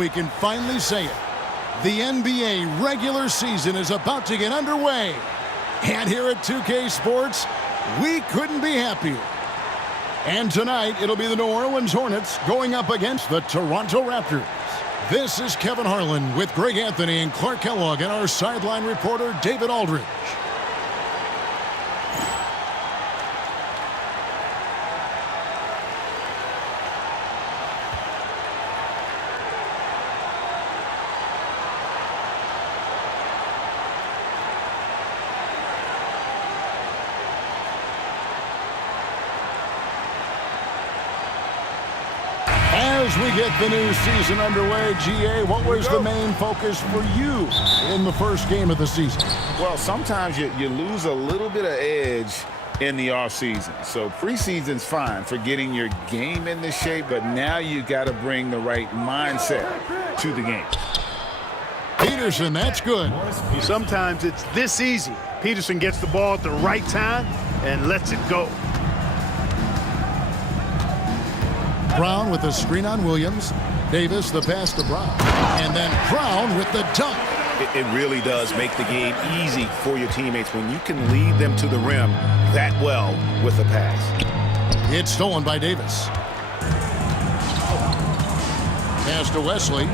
we can finally say it. The NBA regular season is about to get underway. And here at 2K Sports, we couldn't be happier. And tonight, it'll be the New Orleans Hornets going up against the Toronto Raptors. This is Kevin Harlan with Greg Anthony and Clark Kellogg and our sideline reporter, David Aldridge. As we get the new season underway, GA, what was the main focus for you in the first game of the season? Well, sometimes you lose a little bit of edge in the offseason. So preseason's fine for getting your game into shape, but now you got to bring the right mindset to the game. Peterson, that's good. Sometimes it's this easy. Peterson gets the ball at the right time and lets it go. Brown with the screen on Williams. Davis the pass to Brown. And then Brown with the dunk. It really does make the game easy for your teammates when you can lead them to the rim that well with a pass. It's stolen by Davis. Pass to Wesley.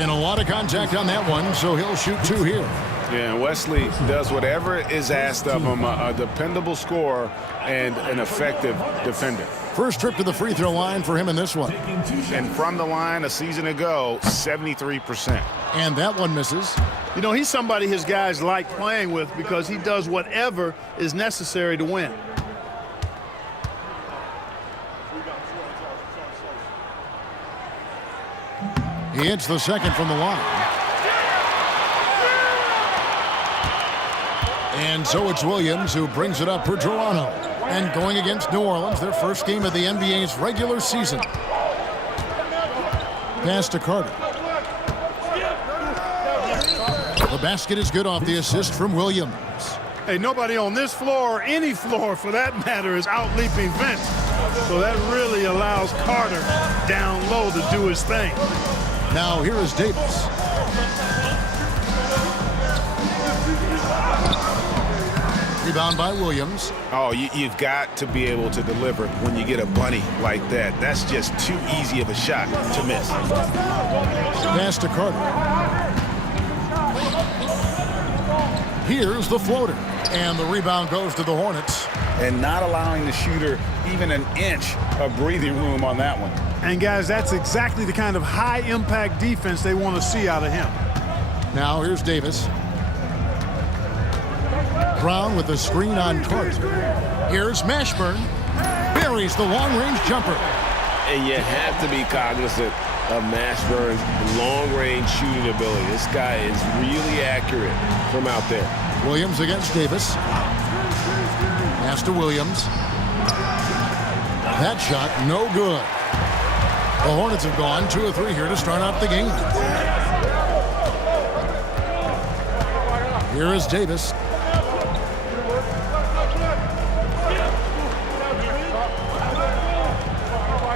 And a lot of contact on that one, so he'll shoot two here. Yeah, and Wesley does whatever is asked of him, a dependable scorer and an effective defender. First trip to the free throw line for him in this one. And from the line a season ago, 73%. And that one misses. You know, he's somebody his guys like playing with because he does whatever is necessary to win. He hits the second from the line. And so it's Williams who brings it up for Toronto. And going against New Orleans, their first game of the NBA's regular season. Pass to Carter. The basket is good off the assist from Williams. Hey, nobody on this floor, or any floor for that matter, is out-leaping Vince. So that really allows Carter down low to do his thing. Now here is Davis. Rebound by Williams. Oh, you've got to be able to deliver when you get a bunny like that. That's just too easy of a shot to miss. Pass to Carter. Here's the floater. And the rebound goes to the Hornets. And not allowing the shooter even an inch of breathing room on that one. And, guys, that's exactly the kind of high-impact defense they want to see out of him. Now here's Davis. Brown with the screen on Carter. Here's Mashburn. Buries the long-range jumper. And you have to be cognizant of Mashburn's long-range shooting ability. This guy is really accurate from out there. Williams against Davis. Pass to Williams. That shot, no good. The Hornets have gone 2 of 3 here to start off the game. Here is Davis.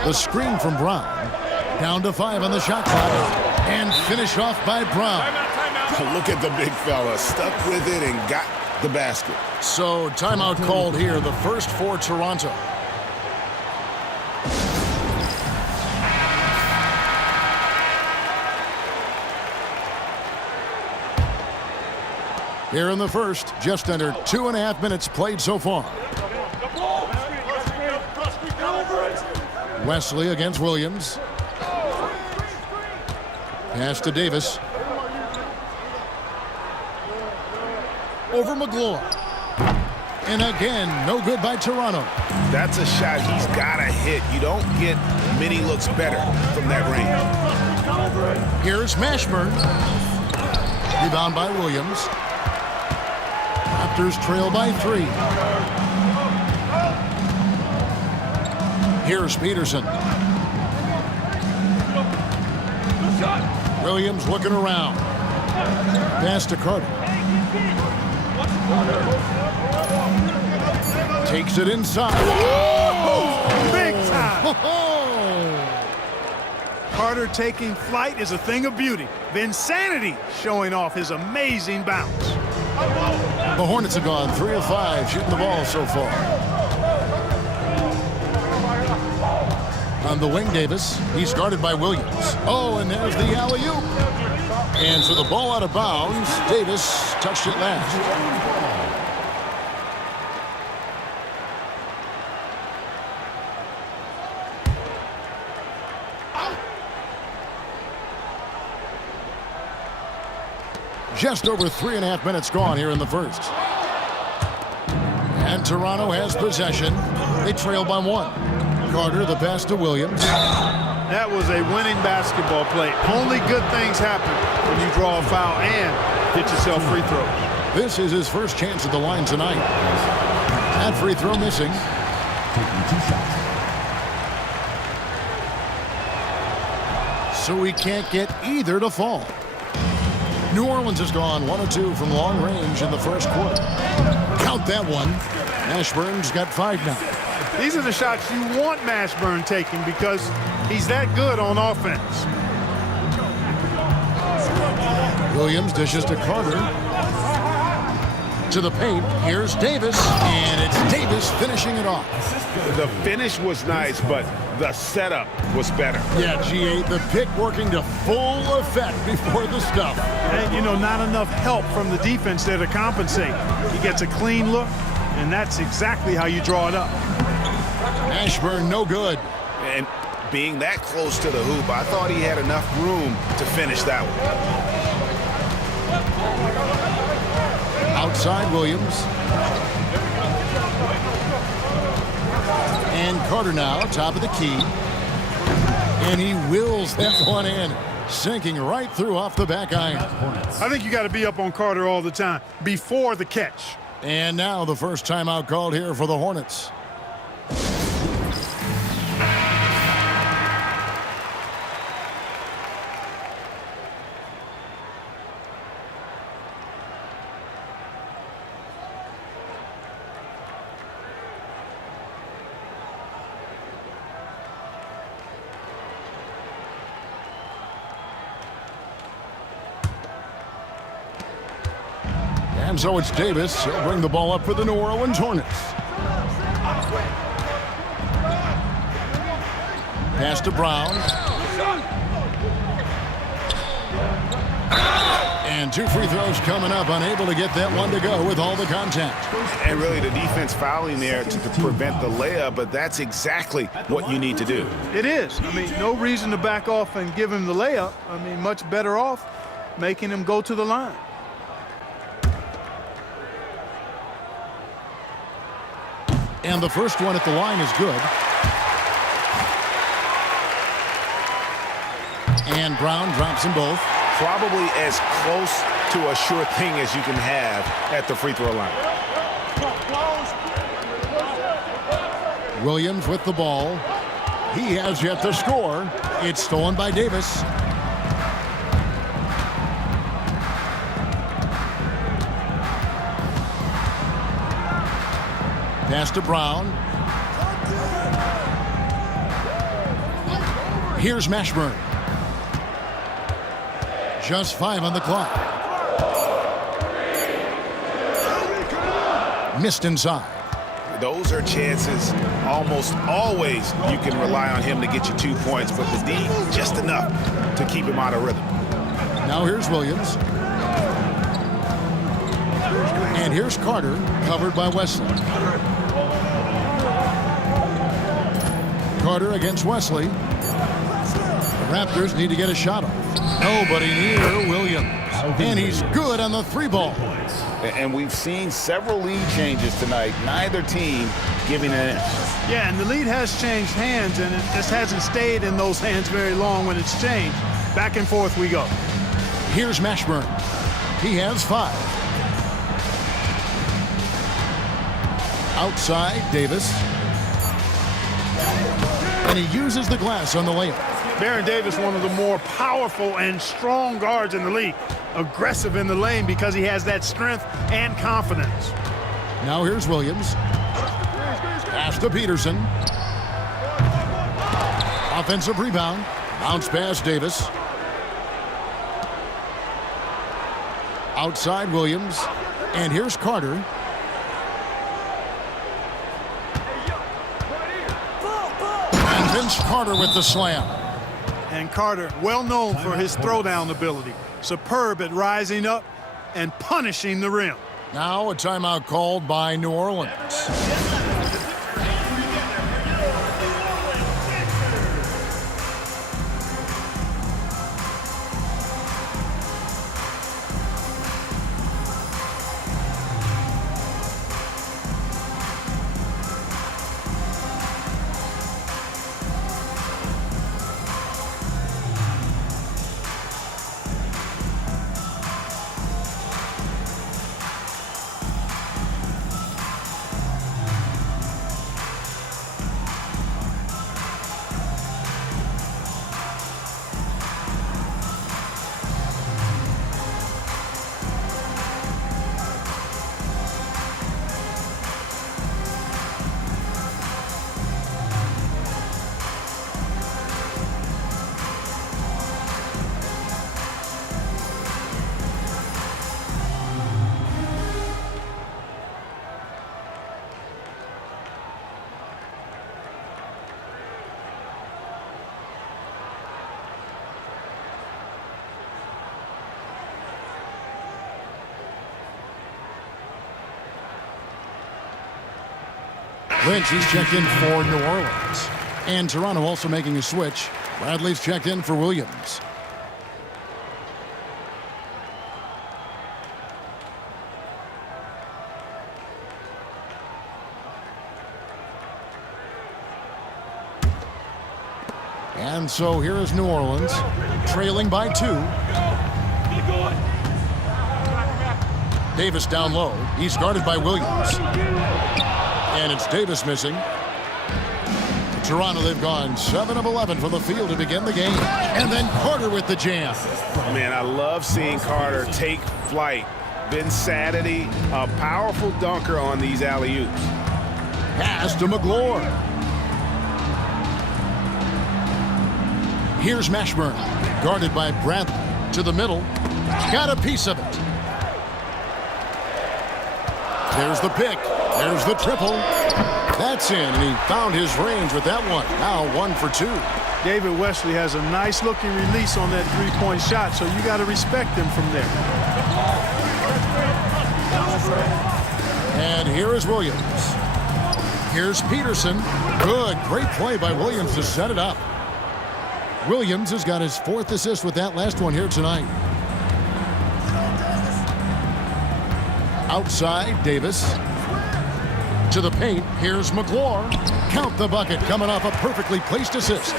The screen from Brown. Down to 5 on the shot clock. And finished off by Brown. Look at the big fella. Stuck with it and got the basket. So timeout called here. The first for Toronto. Here in the first, just under 2.5 minutes played so far. Wesley against Williams. Pass to Davis. Over McGlory. And again, no good by Toronto. That's a shot he's got to hit. You don't get many looks better from that range. Here's Mashburn. Rebound by Williams. Raptors trail by 3. Here's Peterson. Williams looking around. Pass to Carter. Takes it inside. Big time. Oh! Carter taking flight is a thing of beauty. Vinsanity showing off his amazing bounce. The Hornets have gone 3 of 5 shooting the ball so far. On the wing, Davis. He's guarded by Williams. Oh, and there's the alley-oop. And so the ball out of bounds. Davis touched it last. Just over 3.5 minutes gone here in the first. And Toronto has possession. They trail by 1. Carter, the pass to Williams. That was a winning basketball play. Only good things happen when you draw a foul and get yourself free throws. This is his first chance at the line tonight. That free throw missing. So he can't get either to fall. New Orleans has gone 1 of 2 from long range in the first quarter. Count that one. Mashburn's got 5 now. These are the shots you want Mashburn taking because he's that good on offense. Williams dishes to Carter. To the paint. Here's Davis. And it's Davis finishing it off. The finish was nice, but the setup was better. Yeah, G8, the pick working to full effect before the stuff. And, you know, not enough help from the defense there to compensate. He gets a clean look, and that's exactly how you draw it up. Mashburn, no good. And being that close to the hoop, I thought he had enough room to finish that one. Outside Williams. And Carter now, top of the key. And he wills that one in, sinking right through off the back iron. I think you got to be up on Carter all the time before the catch. And now the first timeout called here for the Hornets. And so it's Davis. He'll bring the ball up for the New Orleans Hornets. Pass to Brown. And 2 free throws coming up. Unable to get that one to go with all the contact. And really the defense fouling there to prevent the layup, but that's exactly what you need to do. It is. I mean, no reason to back off and give him the layup. I mean, much better off making him go to the line. And the first one at the line is good. And Brown drops them both. Probably as close to a sure thing as you can have at the free throw line. Williams with the ball. He has yet to score. It's stolen by Davis. Pass to Brown. Here's Mashburn. Just 5 on the clock. Missed inside. Those are chances almost always you can rely on him to get you 2 points, but the D just enough to keep him out of rhythm. Now here's Williams. And here's Carter, covered by Wesley. Carter against Wesley. The Raptors need to get a shot off. Nobody near Williams. And he's good on the 3-ball. And we've seen several lead changes tonight. Neither team giving an inch. Yeah, and the lead has changed hands, and it just hasn't stayed in those hands very long when it's changed. Back and forth we go. Here's Mashburn. He has 5. Outside, Davis. And he uses the glass on the layup. Baron Davis, one of the more powerful and strong guards in the league. Aggressive in the lane because he has that strength and confidence. Now here's Williams. Pass to Peterson. Offensive rebound. Bounce pass, Davis. Outside Williams. And here's Carter. And Vince Carter with the slam. And Carter, well known for his throwdown ability. Superb at rising up and punishing the rim. Now a timeout called by New Orleans. Lynch, he's checked in for New Orleans. And Toronto also making a switch. Bradley's checked in for Williams. And so here is New Orleans, trailing by 2. Davis down low. He's guarded by Williams. And it's Davis missing. Toronto, they've gone 7 of 11 from the field to begin the game. And then Carter with the jam. Man, I love seeing Carter take flight. Vincenity, a powerful dunker on these alley-oops. Pass to McGlure. Here's Mashburn, guarded by Bradley. To the middle. Got a piece of it. There's the pick. There's the triple. That's in, and he found his range with that one. Now 1 for 2. David Wesley has a nice-looking release on that three-point shot, so you got to respect him from there. And here is Williams. Here's Peterson. Good, great play by Williams to set it up. Williams has got his 4th assist with that last one here tonight. Outside, Davis. To the paint, here's McGlure. Count the bucket, coming off a perfectly placed assist.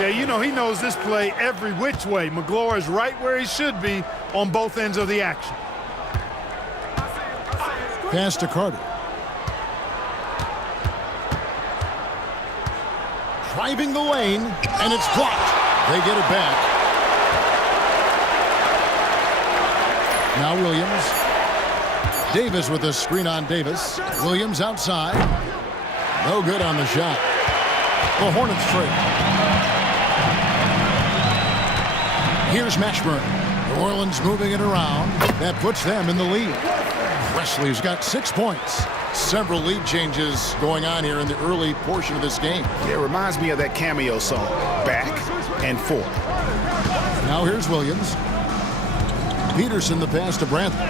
Yeah, you know, he knows this play every which way. McGlure is right where he should be on both ends of the action. Pass to Carter. Driving the lane, and it's blocked. They get it back. Now Williams. Davis with a screen on Davis. Williams outside. No good on the shot. The Hornets trade. Here's Mashburn. New Orleans moving it around. That puts them in the lead. Wesley's got 6 points. Several lead changes going on here in the early portion of this game. It reminds me of that cameo song, Back and Forth. Now here's Williams. Peterson the pass to Bradley.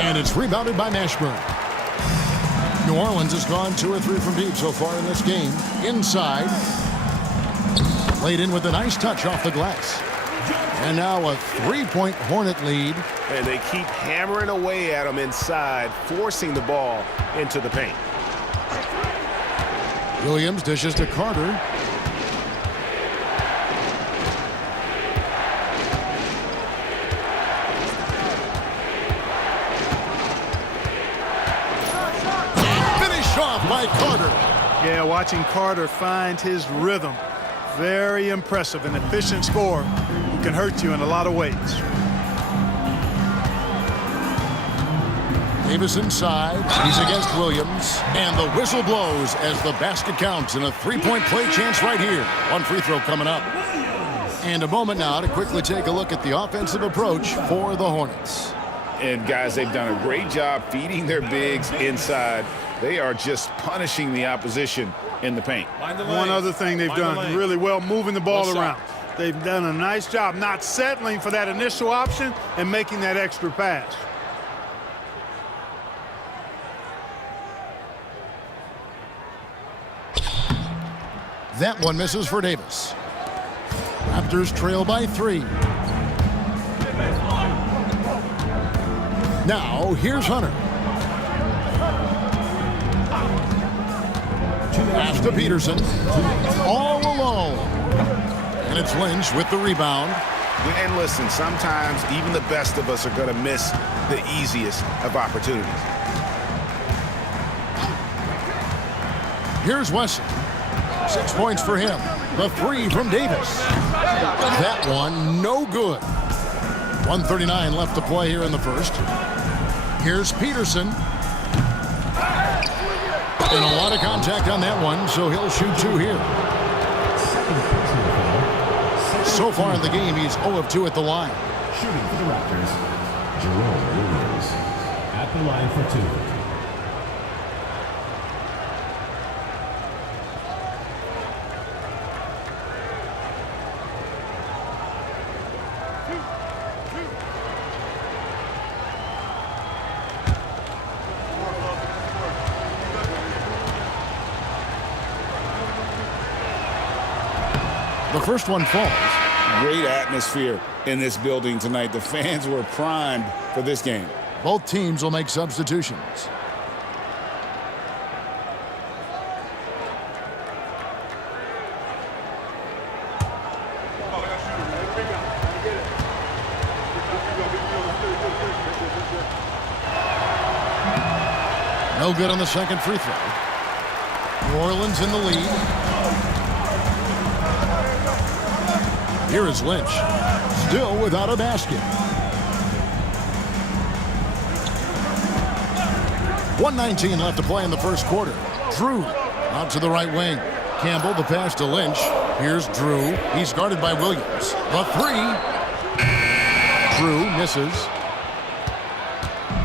And it's rebounded by Mashburn. New Orleans has gone 2 or 3 from deep so far in this game. Inside. Laid in with a nice touch off the glass. And now a 3-point Hornet lead. And they keep hammering away at them inside, forcing the ball into the paint. Williams dishes to Carter. By Carter. Yeah, watching Carter find his rhythm. Very impressive, an efficient scorer who can hurt you in a lot of ways. Davis inside. He's against Williams. And the whistle blows as the basket counts, and a three-point play chance right here. One free throw coming up. And a moment now to quickly take a look at the offensive approach for the Hornets. And, guys, they've done a great job feeding their bigs inside. They are just punishing the opposition in the paint. One other thing they've done really well, moving the ball around. They've done a nice job not settling for that initial option and making that extra pass. That one misses for Davis. Raptors trail by 3. Now, here's Hunter. Pass to Peterson. All alone. And it's Lynch with the rebound. And listen, sometimes even the best of us are going to miss the easiest of opportunities. Here's Wesson. 6 points for him. The 3 from Davis. That one, no good. 1:39 left to play here in the first. Here's Peterson. And a lot of contact on that one, so he'll shoot 2 here. So far in the game, he's 0 of 2 at the line. Shooting for the Raptors, Jerome Williams at the line for 2. The first one falls. Great atmosphere in this building tonight. The fans were primed for this game. Both teams will make substitutions. No good on the second free throw. New Orleans in the lead. Here is Lynch, still without a basket. 1:19 left to play in the first quarter. Drew out to the right wing. Campbell, the pass to Lynch. Here's Drew. He's guarded by Williams. The 3. Drew misses.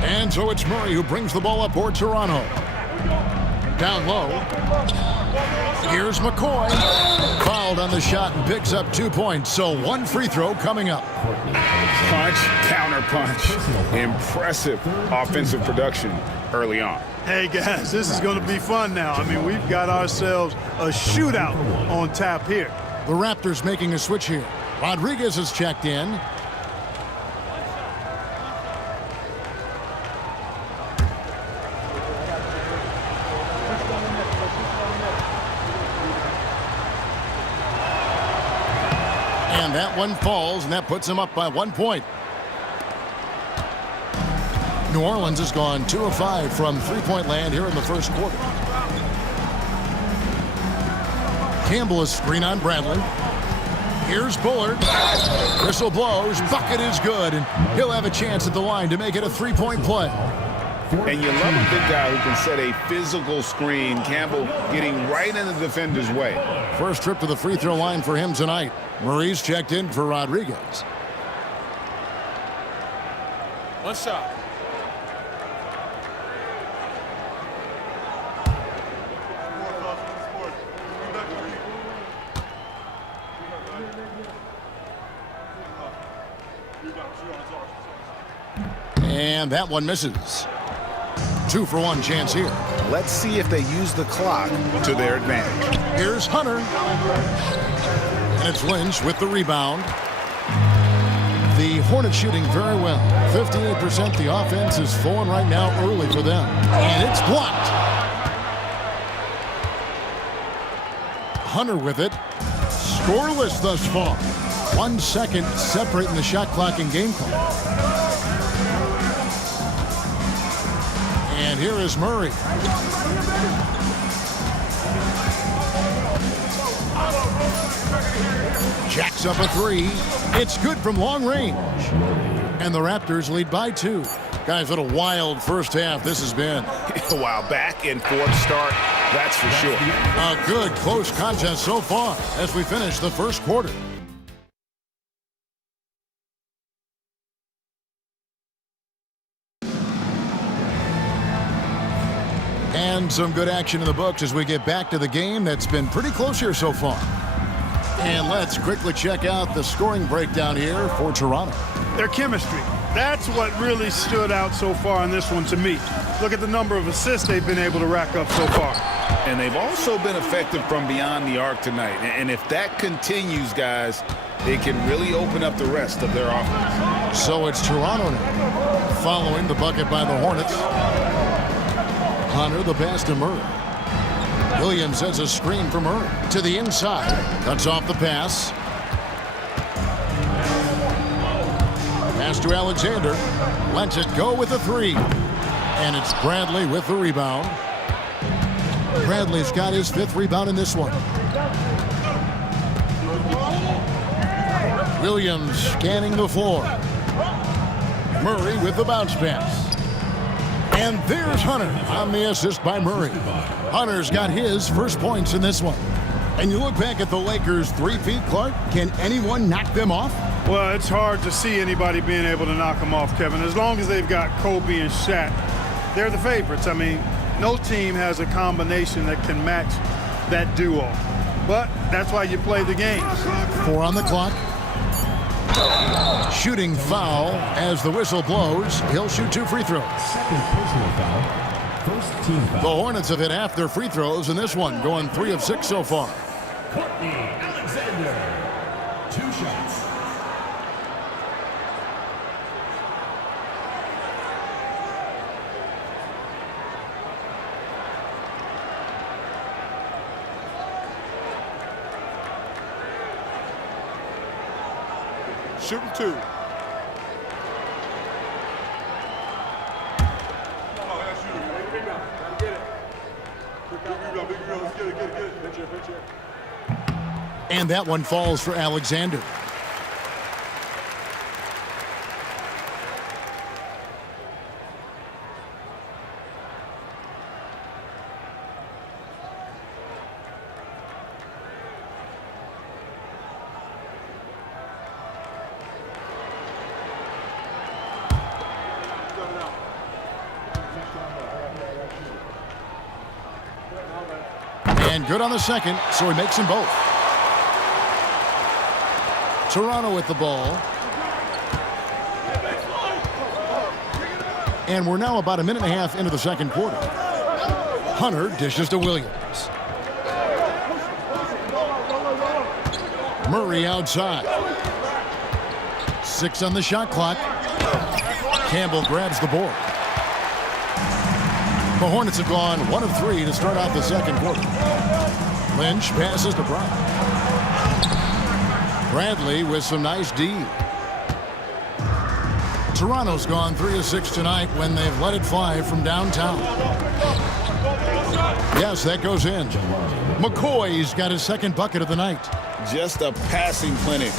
And so it's Murray who brings the ball up for Toronto. Down low. Here's McCoy. Fouled on the shot and picks up 2 points. So 1 free throw coming up. Punch, counter punch. Impressive offensive production early on. Hey, guys, this is going to be fun now. I mean, we've got ourselves a shootout on tap here. The Raptors making a switch here. Rodriguez has checked in. And that one falls, and that puts him up by 1 point. New Orleans has gone 2 of 5 from three-point land here in the first quarter. Campbell is screen on Bradley. Here's Bullard. Whistle blows. Bucket is good, and he'll have a chance at the line to make it a 3-point play. And you love a big guy who can set a physical screen. Campbell getting right in the defender's way. First trip to the free throw line for him tonight. Murray's checked in for Rodriguez. One shot. And that one misses. 2 for 1 chance here. Let's see if they use the clock to their advantage. Here's Hunter. And it's Lynch with the rebound. The Hornets shooting very well. 58%. The offense is flowing right now early for them. And it's blocked. Hunter with it. Scoreless thus far. 1 second separating the shot clock and game clock. And here is Murray. Jacks up a 3. It's good from long range. And the Raptors lead by 2. Guys, what a wild first half this has been. Wow, back and forth start, that's for sure. A good close contest so far as we finish the first quarter. And some good action in the books as we get back to the game that's been pretty close here so far. And let's quickly check out the scoring breakdown here for Toronto. Their chemistry. That's what really stood out so far in this one to me. Look at the number of assists they've been able to rack up so far. And they've also been effective from beyond the arc tonight. And if that continues, guys, it can really open up the rest of their offense. So it's Toronto now, following the bucket by the Hornets. Hunter the pass to Murray. Williams sends a screen from Murray to the inside. Cuts off the pass. Pass to Alexander. Lets it go with a three. And it's Bradley with the rebound. Bradley's got his 5th rebound in this one. Williams scanning the floor. Murray with the bounce pass. And there's Hunter on the assist by Murray. Hunter's got his first points in this one. And you look back at the Lakers' 3 feet, Clark. Can anyone knock them off? Well, it's hard to see anybody being able to knock them off, Kevin. As long as they've got Kobe and Shaq, they're the favorites. I mean, no team has a combination that can match that duo. But that's why you play the game. 4 on the clock. Shooting foul as the whistle blows. He'll shoot 2 free throws. Second personal foul. First team foul. The Hornets have hit half their free throws in this one, going 3 of 6 so far. Courtney Alexander. 2 shots. Shooting 2. And that one falls for Alexander. And good on the second, so he makes them both. Toronto with the ball. And we're now about a minute and a half into the second quarter. Hunter dishes to Williams. Murray outside. 6 on the shot clock. Campbell grabs the board. The Hornets have gone 1 of 3 to start out the second quarter. Lynch passes to Brown. Bradley with some nice D. Toronto's gone 3 of 6 tonight when they've let it fly from downtown. Yes, that goes in. McCoy's got his 2nd bucket of the night. Just a passing clinic.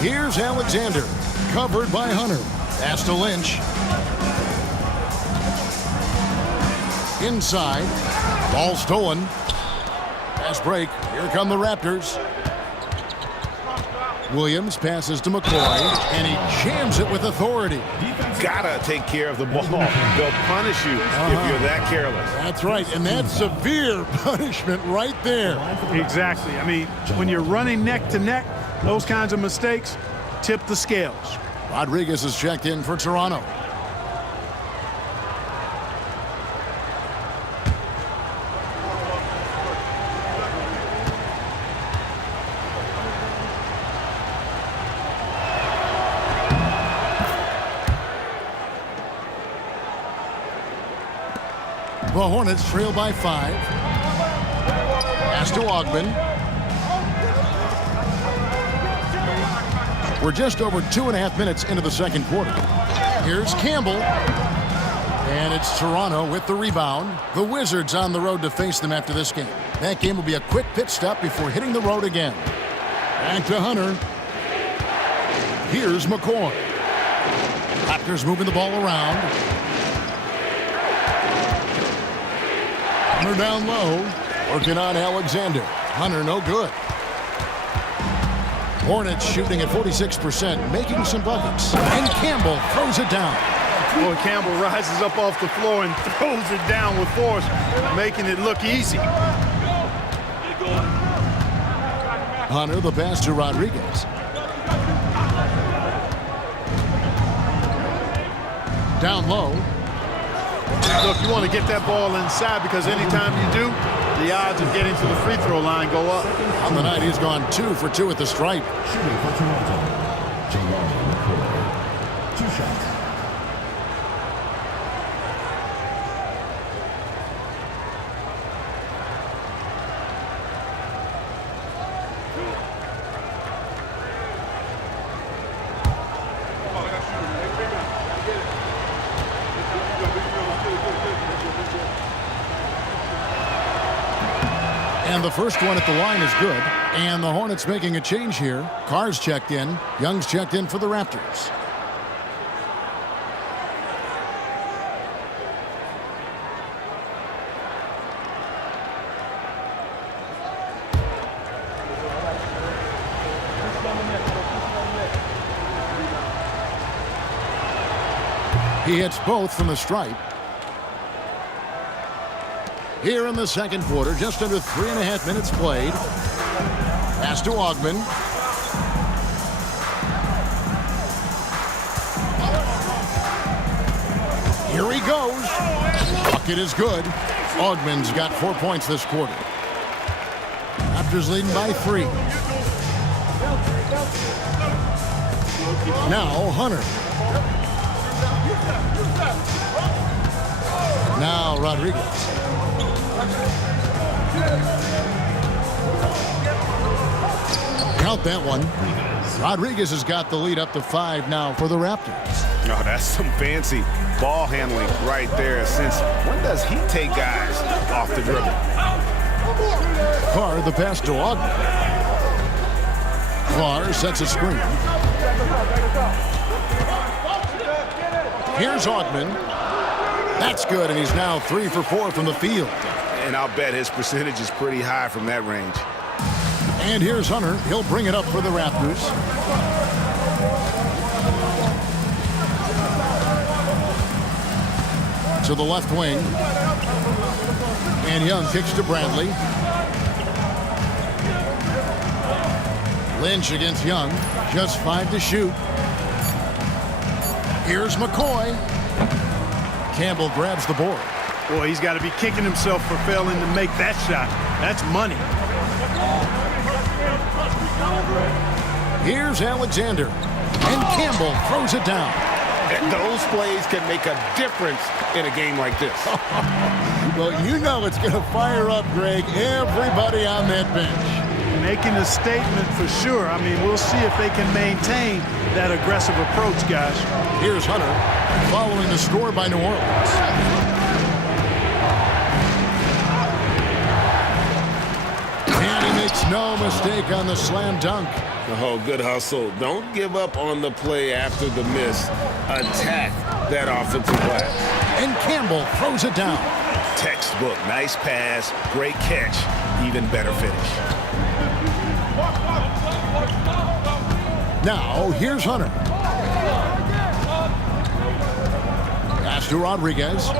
Here's Alexander, covered by Hunter. Pass to Lynch. Inside. Ball stolen. Pass break. Here come the Raptors. Williams passes to McCoy, and he jams it with authority. Gotta take care of the ball. They'll punish you if you're that careless. That's right, and that's severe punishment right there. Exactly. I mean, when you're running neck to neck, those kinds of mistakes tip the scales. Rodriguez is checked in for Toronto. The Hornets trail by 5. Pass to Ogben. We're just over 2.5 minutes into the second quarter. Here's Campbell. And it's Toronto with the rebound. The Wizards on the road to face them after this game. That game will be a quick pit stop before hitting the road again. Back to Hunter. Here's McCoy. Raptors moving the ball around. Hunter down low. Working on Alexander. Hunter no good. Hornets shooting at 46%, making some buckets. And Campbell throws it down. Boy, Campbell rises up off the floor and throws it down with force, making it look easy. Hunter the pass to Rodriguez. Down low. Look, you want to get that ball inside because anytime you do, the odds of getting to the free throw line go up. On the night, he's gone 2 for 2 at the stripe. Shooting for Toronto, Jamal McCoy. 2 shots. And the first one at the line is good. And the Hornets making a change here. Carr's checked in. Young's checked in for the Raptors. He hits both from the stripe. Here in the second quarter, just under 3.5 minutes played. Pass to Augman. Here he goes. Bucket is good. Augman's got 4 points this quarter. Raptors leading by 3. Now Hunter. Now Rodriguez. Count that one. Rodriguez has got the lead up to 5 now for the Raptors. Oh, that's some fancy ball handling right there. Since when does he take guys off the dribble? Carr the pass to Augman. Carr sets a screen. Here's Augman. That's good, and he's now 3 for 4 from the field. And I'll bet his percentage is pretty high from that range. And here's Hunter. He'll bring it up for the Raptors. To the left wing. And Young kicks to Bradley. Lynch against Young. Just 5 to shoot. Here's McCoy. Campbell grabs the board. Boy, he's got to be kicking himself for failing to make that shot. That's money. Here's Alexander. And Campbell throws it down. And those plays can make a difference in a game like this. Well, you know it's going to fire up, Greg, everybody on that bench. Making a statement for sure. I mean, we'll see if they can maintain that aggressive approach, guys. Here's Hunter following the score by New Orleans. And he makes no mistake on the slam dunk. Oh, good hustle. Don't give up on the play after the miss. Attack that offensive glass. And Campbell throws it down. Textbook. Nice pass. Great catch. Even better finish. Now, here's Hunter. Pass to Rodriguez.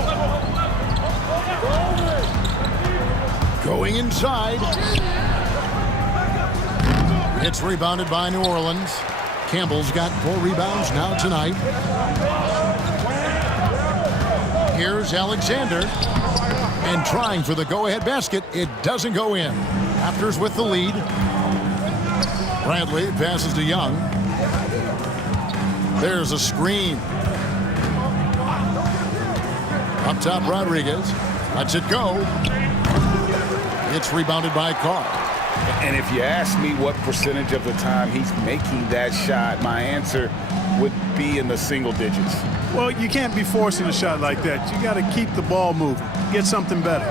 Going inside. It's rebounded by New Orleans. Campbell's got 4 rebounds now tonight. Here's Alexander. And trying for the go-ahead basket. It doesn't go in. Raptors with the lead. Bradley passes to Young. There's a screen. Up top, Rodriguez. Lets it go. It's rebounded by Carr. And if you ask me what percentage of the time he's making that shot, my answer would be in the single digits. Well, you can't be forcing a shot like that. You got to keep the ball moving. Get something better.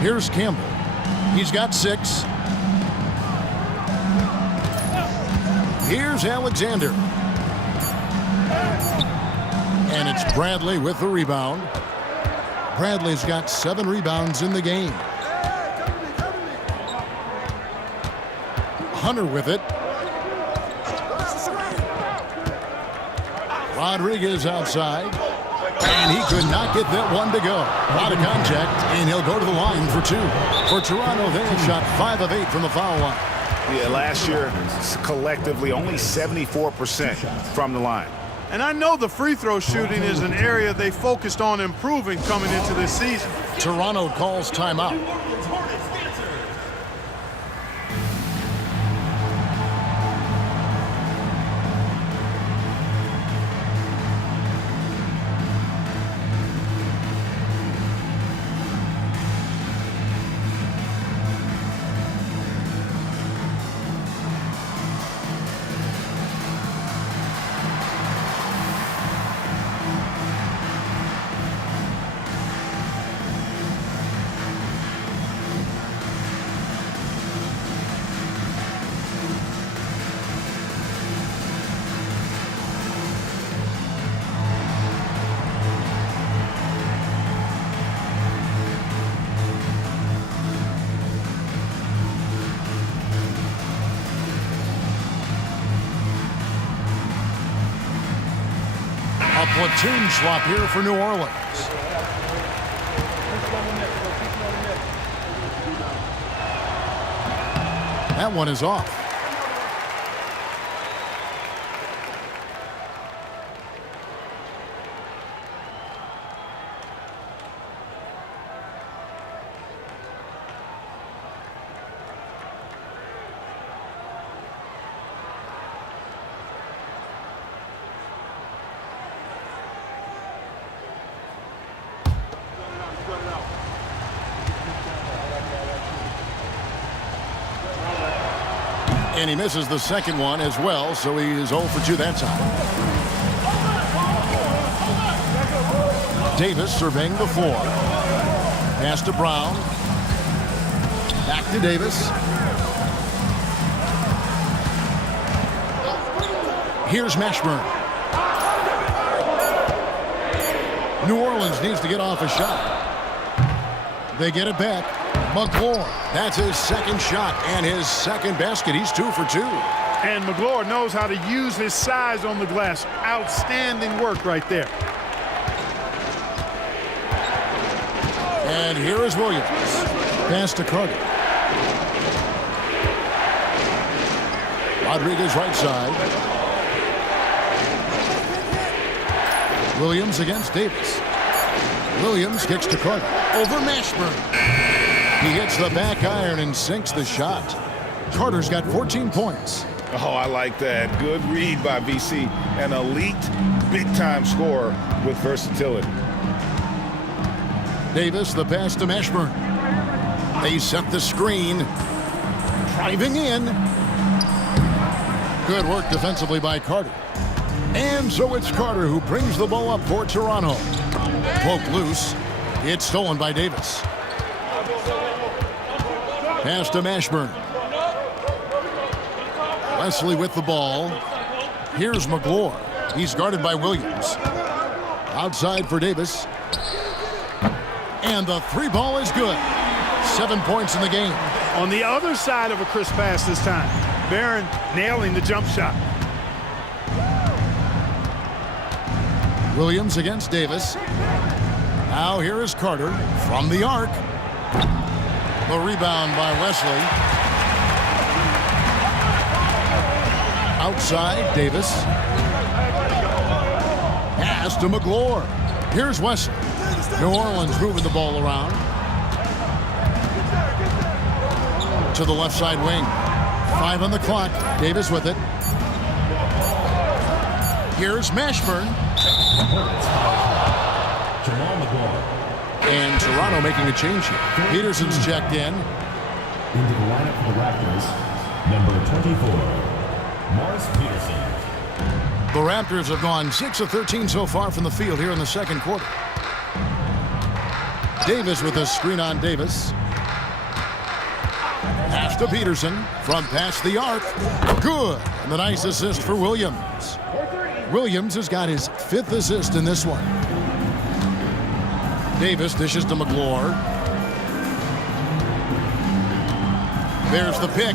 Here's Campbell. He's got 6. Here's Alexander. And it's Bradley with the rebound. Bradley's got 7 rebounds in the game. Hunter with it. Rodriguez outside. And he could not get that one to go. Out of contact, and he'll go to the line for 2. For Toronto, they have shot 5 of 8 from the foul line. Yeah, last year, collectively, only 74% from the line. And I know the free throw shooting is an area they focused on improving coming into this season. Toronto calls timeout. A platoon swap here for New Orleans. That one is off. And he misses the second one as well, so he is 0 for 2 that time. Davis surveying the floor. Pass to Brown. Back to Davis. Here's Mashburn. New Orleans needs to get off a shot. They get it back. McGlure, that's his second shot and his second basket. He's 2 for 2. And McGlure knows how to use his size on the glass. Outstanding work right there. And here is Williams. Pass to Carter. Rodriguez right side. Williams against Davis. Williams kicks to Carter. Over Mashburn. He hits the back iron and sinks the shot. Carter's got 14 points. Oh, I like that. Good read by VC. An elite, big-time scorer with versatility. Davis, the pass to Mashburn. They set the screen. Driving in. Good work defensively by Carter. And so it's Carter who brings the ball up for Toronto. Poke loose. It's stolen by Davis. Pass to Mashburn. Wesley with the ball. Here's McGlure. He's guarded by Williams. Outside for Davis. And the 3 ball is good. 7 points in the game. On the other side of a crisp pass this time. Barron nailing the jump shot. Williams against Davis. Now here is Carter from the arc. The rebound by Wesley. Outside, Davis. Pass to McGlure. Here's Wesley. New Orleans moving the ball around. To the left side wing. 5 on the clock. Davis with it. Here's Mashburn. And Toronto making a change here. Peterson's checked in. Into the lineup for the Raptors, number 24, Morris Peterson. The Raptors have gone 6 of 13 so far from the field here in the second quarter. Davis with a screen on Davis. Pass to Peterson from past the arc. Good. And the nice assist for Williams. Williams has got his 5th assist in this one. Davis dishes to McGlure. There's the pick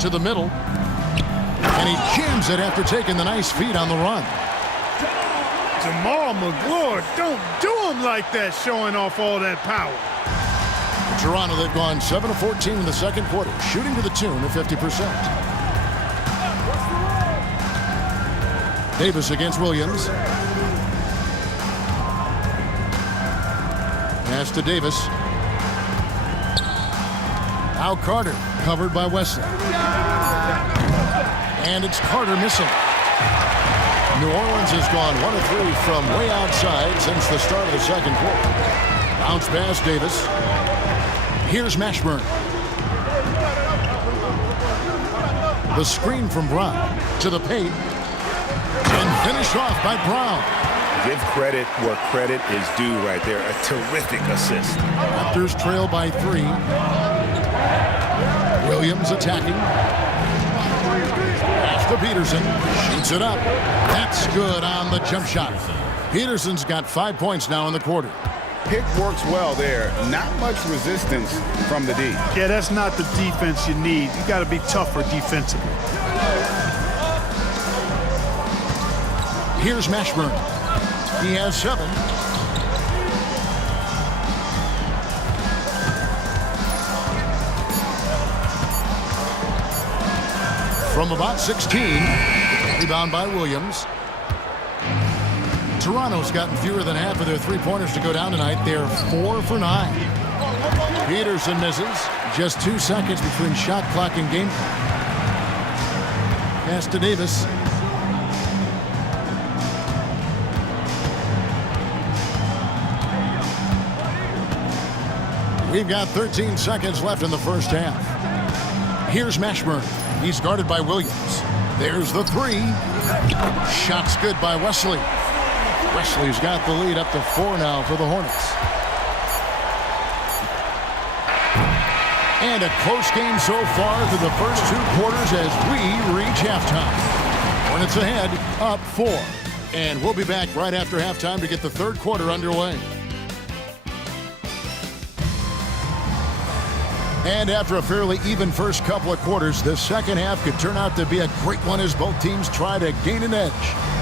to the middle. And he jams it after taking the nice feed on the run. Jamal McGlure, don't do him like that, showing off all that power. Toronto, they've gone 7 of 14 in the second quarter, shooting to the tune of 50%. Davis against Williams. Pass to Davis. Now Carter, covered by Wesley. And it's Carter missing. New Orleans has gone 1 of 3 from way outside since the start of the second quarter. Bounce pass, Davis. Here's Mashburn. The screen from Brown to the paint. And finished off by Brown. Give credit where credit is due right there. A terrific assist. Raptors trail by 3. Williams attacking. Pass to Peterson. Shoots it up. That's good on the jump shot. Peterson's got 5 points now in the quarter. Pick works well there. Not much resistance from the D. Yeah, that's not the defense you need. You got to be tougher defensively. Here's Mashburn. He has 7. From about 16. Rebound by Williams. Toronto's gotten fewer than half of their three-pointers to go down tonight. They're 4 for 9. Peterson misses. Just 2 seconds between shot clock and game clock. Pass to Davis. We've got 13 seconds left in the first half. Here's Mashburn. He's guarded by Williams. There's the 3. Shot's good by Wesley. Wesley's got the lead up to 4 now for the Hornets. And a close game so far through the first 2 quarters as we reach halftime. Hornets ahead, up 4. And we'll be back right after halftime to get the third quarter underway. And after a fairly even first couple of quarters, the second half could turn out to be a great one as both teams try to gain an edge.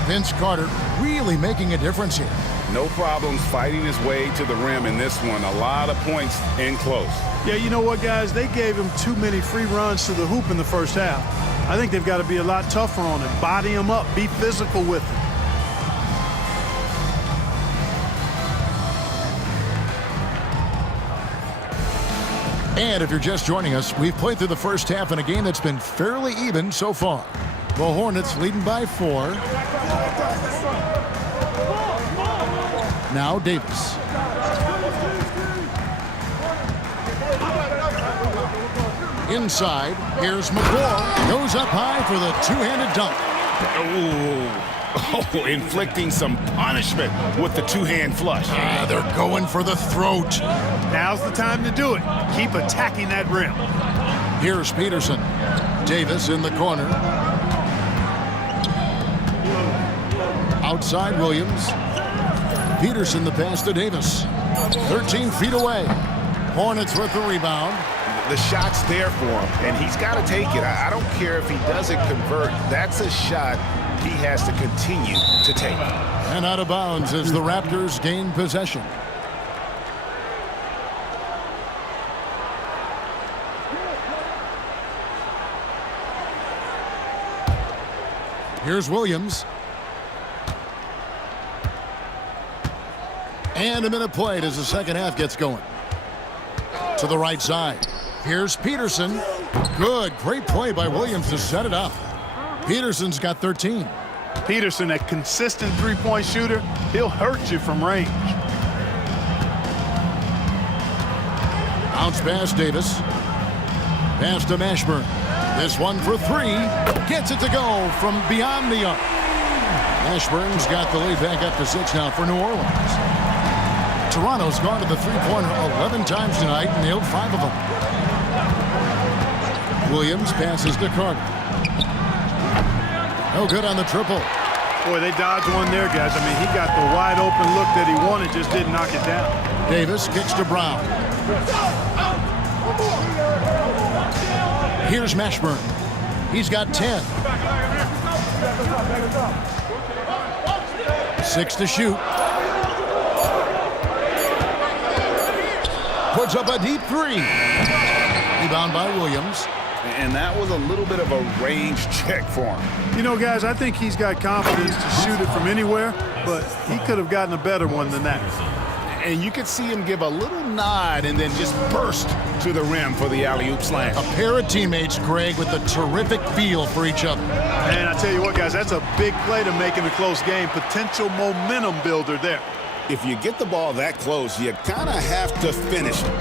Vince Carter really making a difference here. No problems fighting his way to the rim in this one. A lot of points in close. Yeah, you know what, guys? They gave him too many free runs to the hoop in the first half. I think they've got to be a lot tougher on him. Body him up. Be physical with him. And if you're just joining us, we've played through the first half in a game that's been fairly even so far. The Hornets leading by 4. Now Davis. Inside, here's McGlure. Goes up high for the two-handed dunk. Oh, inflicting some punishment with the two-hand flush. They're going for the throat. Now's the time to do it. Keep attacking that rim. Here's Peterson. Davis in the corner. Outside Williams. Peterson the pass to Davis. 13 feet away. Hornets with the rebound. The shot's there for him, and he's got to take it. I don't care if he doesn't convert. That's a shot he has to continue to take. And out of bounds as the Raptors gain possession. Here's Williams. And a minute played as the second half gets going. To the right side. Here's Peterson. Good. Great play by Williams to set it up. Peterson's got 13. Peterson, a consistent three-point shooter, he'll hurt you from range. Bounce pass Davis. Pass to Mashburn. This one for 3. Gets it to go from beyond the arc. Mashburn's got the lead back up to 6 now for New Orleans. Toronto's gone to the three-pointer 11 times tonight and nailed 5 of them. Williams passes to Carter. No good on the triple. Boy, they dodged one there, guys. I mean, he got the wide open look that he wanted, just didn't knock it down. Davis kicks to Brown. Here's Mashburn. He's got 10. 6 to shoot. Puts up a deep 3. Rebound by Williams. And that was a little bit of a range check for him. You know, guys, I think he's got confidence to shoot it from anywhere, but he could have gotten a better one than that. And you could see him give a little nod and then just burst to the rim for the alley-oop slam. A pair of teammates, Greg, with a terrific feel for each other. And I tell you what, guys, that's a big play to make in a close game. Potential momentum builder there. If you get the ball that close, you kind of have to finish it.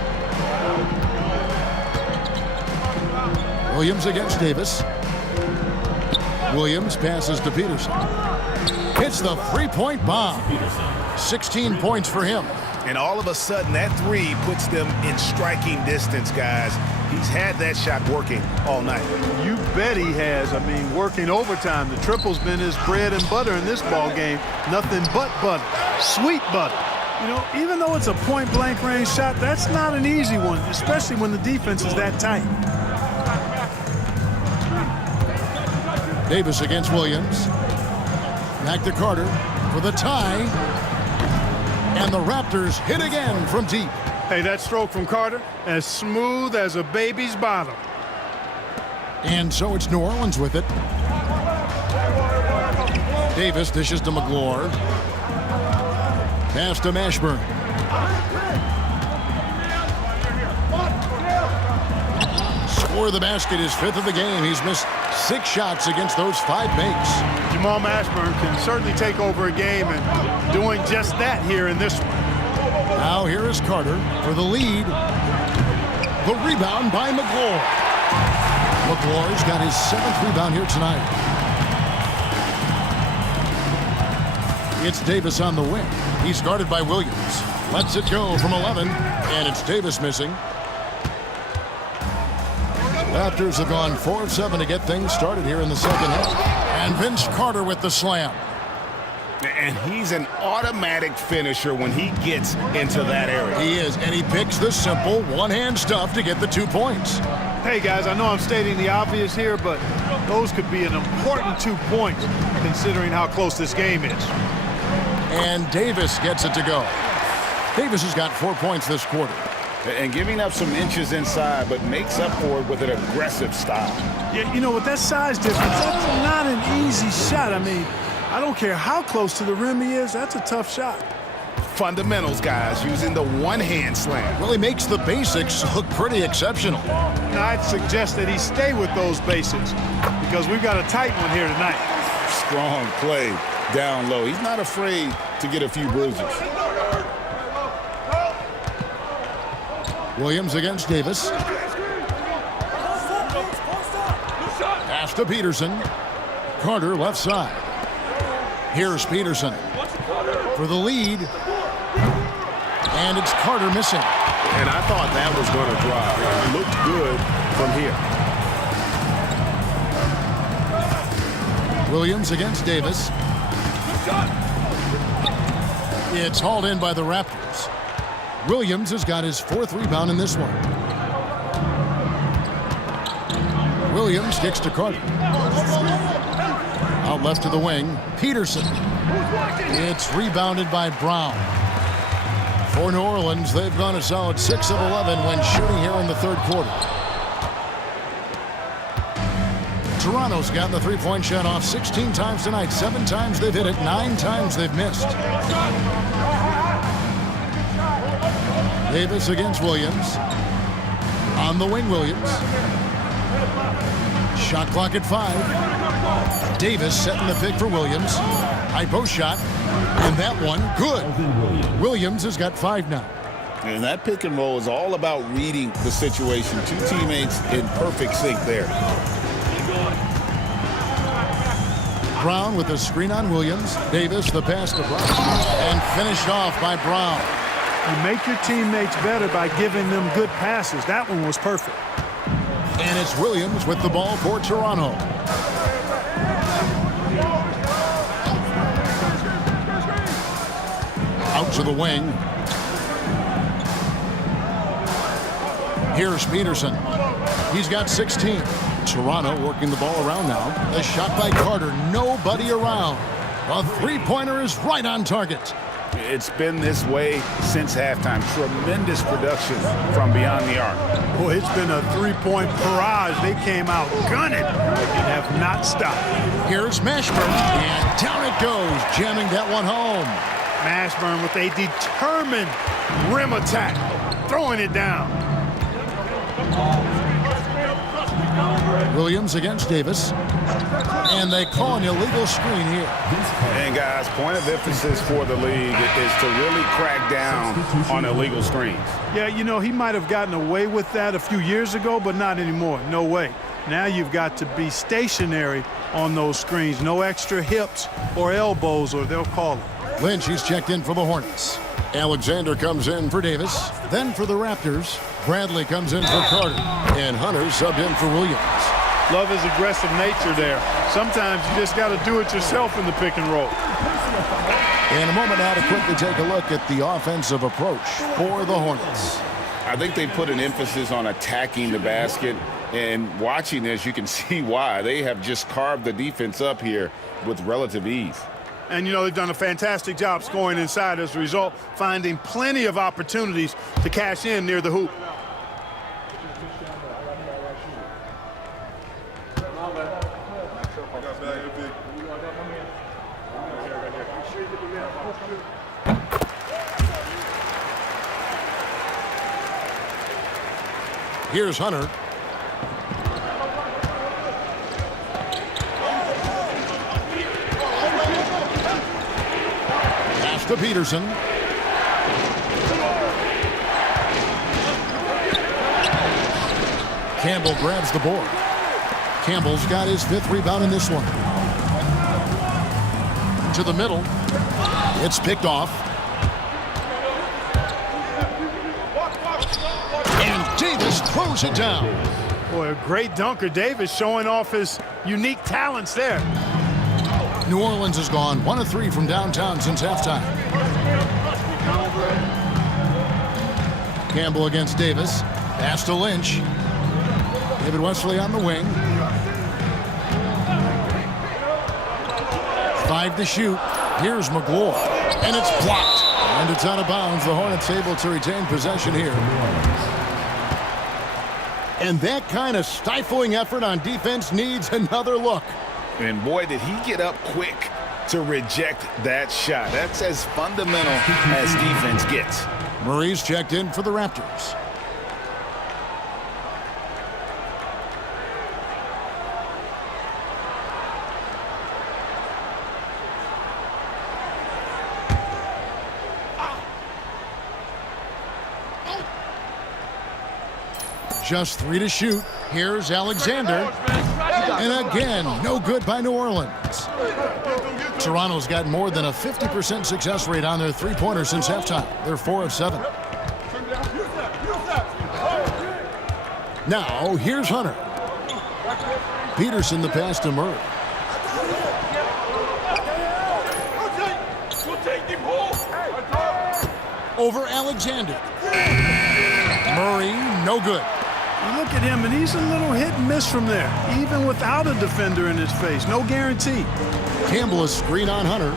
Williams against Davis. Williams passes to Peterson. Hits the three-point bomb. 16 points for him. And all of a sudden, that 3 puts them in striking distance, guys. He's had that shot working all night. You bet he has. I mean, working overtime. The triple's been his bread and butter in this ball game. Nothing but butter. Sweet butter. You know, even though it's a point-blank range shot, that's not an easy one, especially when the defense is that tight. Davis against Williams. Back to Carter for the tie. And the Raptors hit again from deep. Hey, that stroke from Carter, as smooth as a baby's bottom. And so it's New Orleans with it. Davis dishes to McGlure. Pass to Mashburn. Score the basket, his 5th of the game. He's missed 6 shots against those 5 makes. Jamal Mashburn can certainly take over a game, and doing just that here in this one. Now here is Carter for the lead. The rebound by McGlure. McGlure's got his 7th rebound here tonight. It's Davis on the wing. He's guarded by Williams. Lets it go from 11, and it's Davis missing. Raptors have gone 4 of 7 to get things started here in the second half. And Vince Carter with the slam. And he's an automatic finisher when he gets into that area. He is, and he picks the simple one-hand stuff to get the 2 points. Hey, guys, I know I'm stating the obvious here, but those could be an important 2 points considering how close this game is. And Davis gets it to go. Davis has got 4 points this quarter. And giving up some inches inside, but makes up for it with an aggressive style. Yeah, you know, with that size difference, that's not an easy shot. I mean, I don't care how close to the rim he is, that's a tough shot. Fundamentals, guys, using the one-hand slam. Well, he makes the basics look pretty exceptional. Now, I'd suggest that he stay with those basics because we've got a tight one here tonight. Strong play down low. He's not afraid to get a few bruises. Williams against Davis. Pass to Peterson. Carter left side. Here's Peterson for the lead. And it's Carter missing. And I thought that was going to drop. It looked good from here. Williams against Davis. It's hauled in by the Raptors. Williams has got his 4th rebound in this one. Williams kicks to Carter. Out left to the wing, Peterson. It's rebounded by Brown. For New Orleans, they've gone a solid 6 of 11 when shooting here in the 3rd quarter. Toronto's gotten the 3-point shot off 16 times tonight. 7 times they've hit it, 9 times they've missed. Davis against Williams. On the wing, Williams. Shot clock at 5. Davis setting the pick for Williams. High post shot. And that one, good. Williams has got 5 now. And that pick and roll is all about reading the situation. 2 teammates in perfect sync there. Brown with the screen on Williams. Davis the pass to Brown. And finished off by Brown. You make your teammates better by giving them good passes. That one was perfect. And it's Williams with the ball for Toronto. Out to the wing. Here's Peterson. He's got 16. Toronto working the ball around now. A shot by Carter. Nobody around. A three-pointer is right on target. It's been this way since halftime. Tremendous production from beyond the arc. Boy, it's been a three-point barrage. They came out gunning and have not stopped. Here's Mashburn, and down it goes, jamming that one home. Mashburn with a determined rim attack, throwing it down. Williams against Davis. And they call an illegal screen here. And guys, point of emphasis for the league is to really crack down on illegal screens. Yeah, you know, he might have gotten away with that a few years ago, but not anymore. No way. Now you've got to be stationary on those screens. No extra hips or elbows, or they'll call it. Lynch, he's checked in for the Hornets. Alexander comes in for Davis. Then for the Raptors, Bradley comes in for Carter. And Hunter subbed in for Williams. Love his aggressive nature there. Sometimes you just got to do it yourself in the pick and roll. In a moment now to quickly take a look at the offensive approach for the Hornets. I think they put an emphasis on attacking the basket, and watching this, you can see why. They have just carved the defense up here with relative ease. And, you know, they've done a fantastic job scoring inside as a result, finding plenty of opportunities to cash in near the hoop. Here's Hunter. Pass to Peterson. Campbell grabs the board. Campbell's got his 5th rebound in this one. To the middle. It's picked off. And Davis throws it down. Boy, a great dunker. Davis showing off his unique talents there. New Orleans has gone 1 of 3 from downtown since halftime. Campbell against Davis. Pass to Lynch. David Wesley on the wing. 5 to shoot. Here's McGlory. And it's blocked. And it's out of bounds. The Hornets able to retain possession here. And that kind of stifling effort on defense needs another look. And boy, did he get up quick to reject that shot. That's as fundamental as defense gets. Murray's checked in for the Raptors. Just 3 to shoot. Here's Alexander. And again, no good by New Orleans. Toronto's got more than a 50% success rate on their three-pointer since halftime. They're 4 of 7. Now, here's Hunter. Peterson the pass to Murray. Over Alexander. Murray, no good. You look at him, and he's a little hit and miss from there, even without a defender in his face. No guarantee. Campbell is screen on Hunter.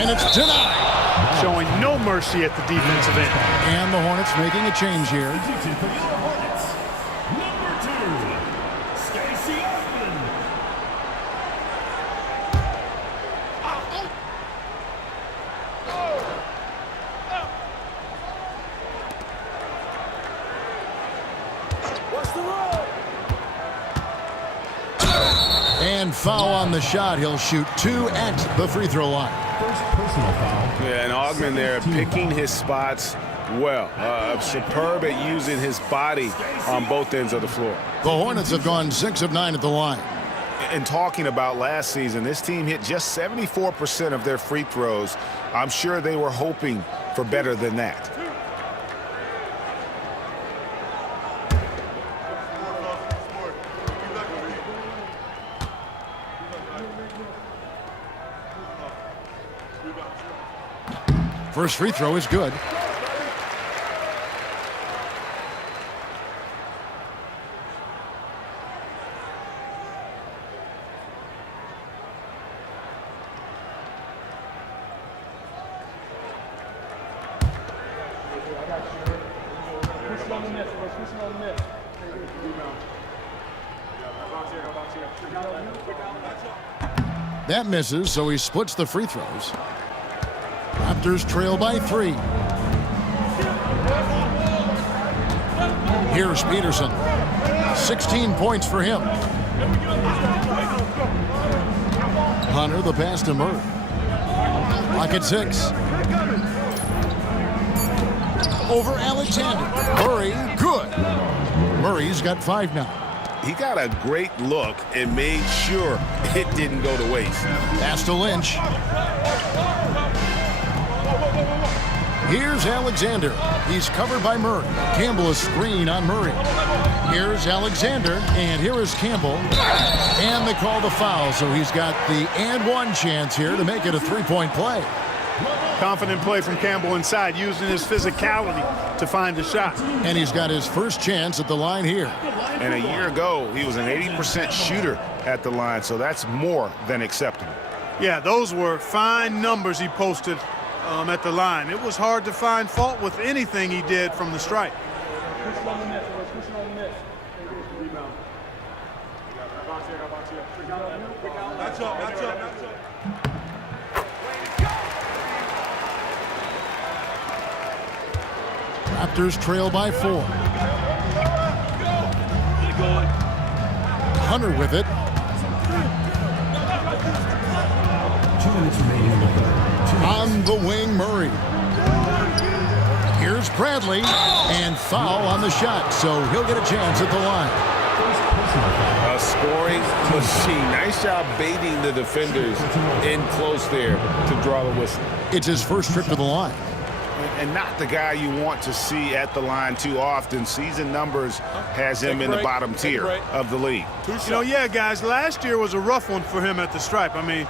And it's denied. Showing no mercy at the defensive end. And the Hornets making a change here. And foul on the shot. He'll shoot 2 at the free throw line. First personal foul. Yeah, and Augman there picking his spots well. Superb at using his body on both ends of the floor. The Hornets have gone 6 of 9 at the line. And talking about last season, this team hit just 74% of their free throws. I'm sure they were hoping for better than that. First free throw is good. That misses, so he splits the free throws. Raptors trail by 3. Here's Peterson. 16 points for him. Hunter, the pass to Murray. Clock at 6. Over Alexander. Murray, good. Murray's got 5 now. He got a great look and made sure it didn't go to waste. Pass to Lynch. Here's Alexander. He's covered by Murray. Campbell a screen on Murray. Here's Alexander, and here is Campbell. And they call the foul, so he's got the and one chance here to make it a three-point play. Confident play from Campbell inside, using his physicality to find a shot. And he's got his first chance at the line here. And a year ago, he was an 80% shooter at the line, so that's more than acceptable. Yeah, those were fine numbers he posted at the line. It was hard to find fault with anything he did from the stripe. Raptors trail by 4. Hunter with it. 2 minutes remaining in the third. On the wing, Murray. Here's Bradley, and foul on the shot, so he'll get a chance at the line. A scoring machine. Nice job baiting the defenders in close there to draw the whistle. It's his first trip to the line. And not the guy you want to see at the line too often. Season numbers has him in the bottom tier of the league. You know, yeah, guys, last year was a rough one for him at the stripe. I mean,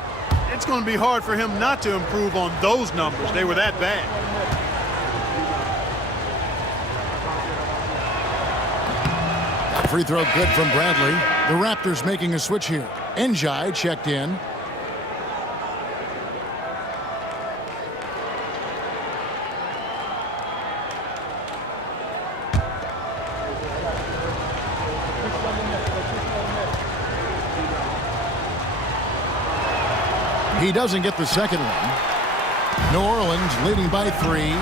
it's going to be hard for him not to improve on those numbers. They were that bad. Free throw good from Bradley. The Raptors making a switch here. Njai checked in. He doesn't get the second one. New Orleans leading by 3.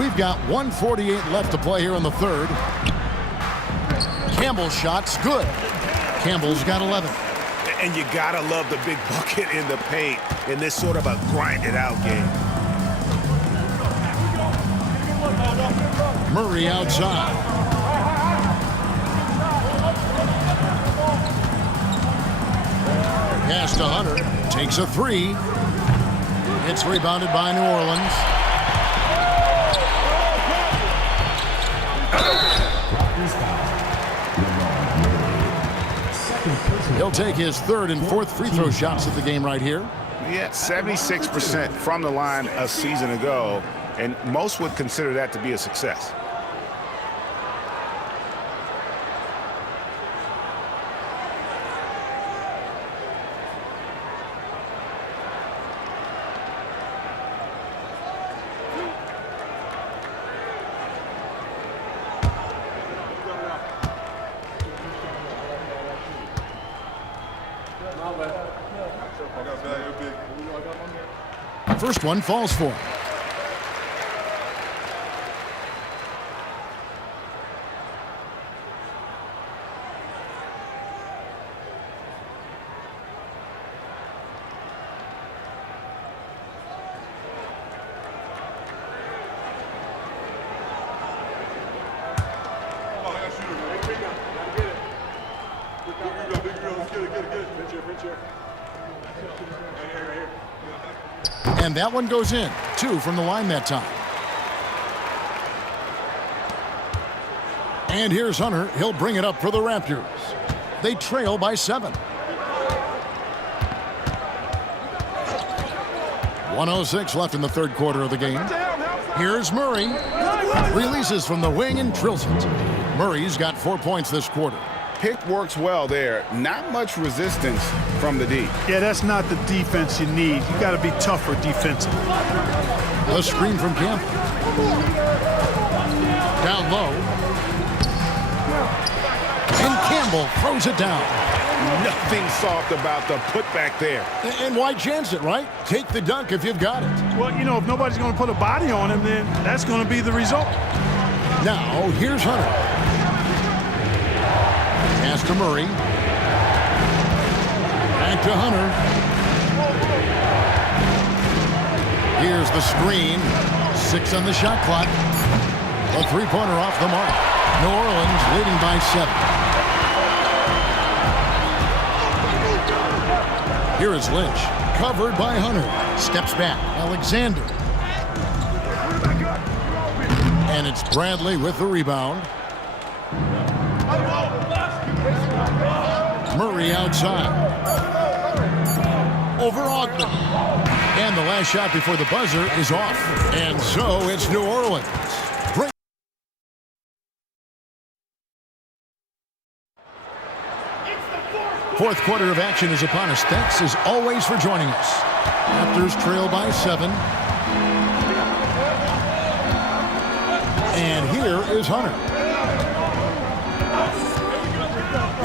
We've got 1:48 left to play here in the third. Campbell's shot's good. Campbell's got 11. And you gotta love the big bucket in the paint in this sort of a grinded-out game. Murray outside. Pass to Hunter. Takes a 3. It's rebounded by New Orleans. He'll take his third and fourth free throw shots at the game right here. Yeah, 76% from the line a season ago, and most would consider that to be a success. First one falls for him. And that one goes in. 2 from the line that time. And here's Hunter. He'll bring it up for the Raptors. They trail by 7. 1:06 left in the third quarter of the game. Here's Murray. Releases from the wing and drills it. Murray's got 4 points this quarter. Pick works well there. Not much resistance from the D. Yeah, that's not the defense you need. You got to be tougher defensively. A screen from Campbell. Down low. And Campbell throws it down. Nothing soft about the putback there. And why chance it, right? Take the dunk if you've got it. Well, you know, if nobody's going to put a body on him, then that's going to be the result. Now, here's Hunter. Pass to Murray. Back to Hunter. Here's the screen. 6 on the shot clock. A three-pointer off the mark. New Orleans leading by 7. Here is Lynch, covered by Hunter. Steps back, Alexander. And it's Bradley with the rebound. Murray outside. Over Ogden. And the last shot before the buzzer is off. And so it's New Orleans. Fourth quarter of action is upon us. Thanks as always for joining us. Raptors trail by 7. And here is Hunter.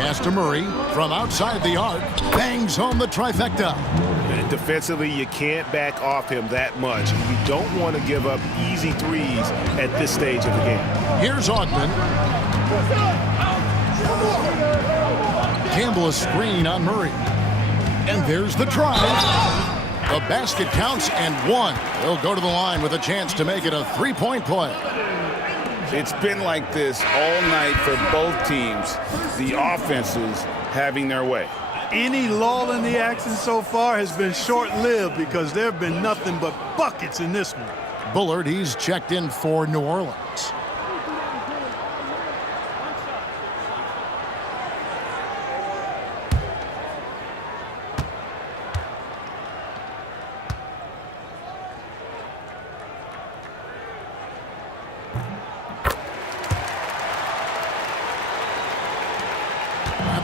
Pass to Murray from outside the arc. Bangs home the trifecta. And defensively, you can't back off him that much. You don't want to give up easy threes at this stage of the game. Here's Ogden. Campbell a screen on Murray. And there's the drive. The basket counts and 1. He'll go to the line with a chance to make it a 3-point play. It's been like this all night for both teams. The offenses having their way. Any lull in the action so far has been short-lived because there have been nothing but buckets in this one. Bullard, he's checked in for New Orleans.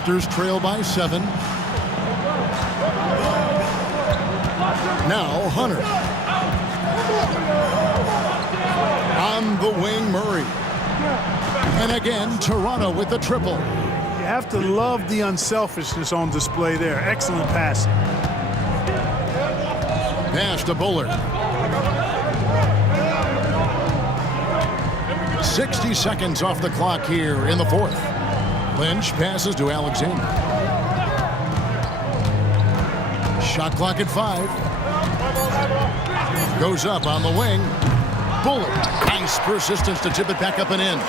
Raptors trail by 7. Now Hunter. On the wing, Murray. And again, Toronto with the triple. You have to love the unselfishness on display there. Excellent passing. Pass to Bullard. 60 seconds off the clock here in the fourth. Lynch passes to Alexander. Shot clock at 5. Goes up on the wing. Bullard. Nice persistence to tip it back up and in.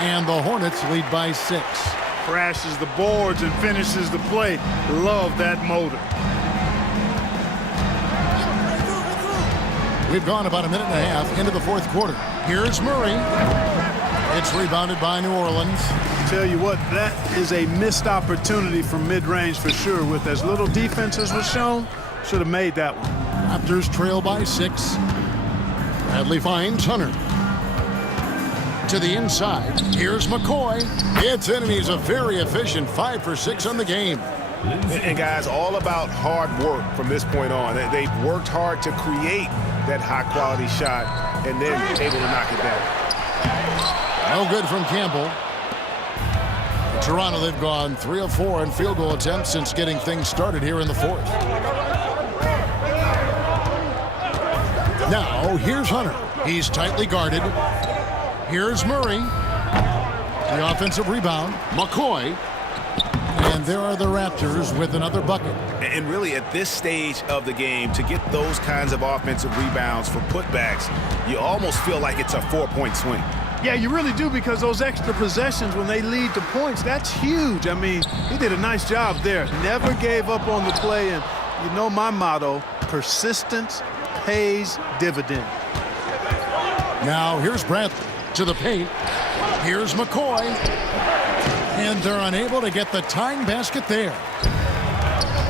And the Hornets lead by 6. Crashes the boards and finishes the play. Love that motor. We've gone about a minute and a half into the fourth quarter. Here's Murray. It's rebounded by New Orleans. Tell you what, that is a missed opportunity from mid-range for sure. With as little defense as was shown, should have made that one. Raptors trail by 6. Bradley finds Hunter. To the inside. Here's McCoy. It's in, and he's a very efficient 5 for 6 on the game. And guys, all about hard work from this point on. They've worked hard to create that high-quality shot and then able to knock it down. No good from Campbell. In Toronto, they've gone 3 of 4 in field goal attempts since getting things started here in the fourth. Now, here's Hunter. He's tightly guarded. Here's Murray. The offensive rebound. McCoy. And there are the Raptors with another bucket. And really, at this stage of the game, to get those kinds of offensive rebounds for putbacks, you almost feel like it's a 4-point swing. Yeah, you really do, because those extra possessions, when they lead to points, that's huge. I mean, he did a nice job there. Never gave up on the play. And you know my motto, persistence pays dividends. Now, here's Bradley to the paint. Here's McCoy. And they're unable to get the tying basket there.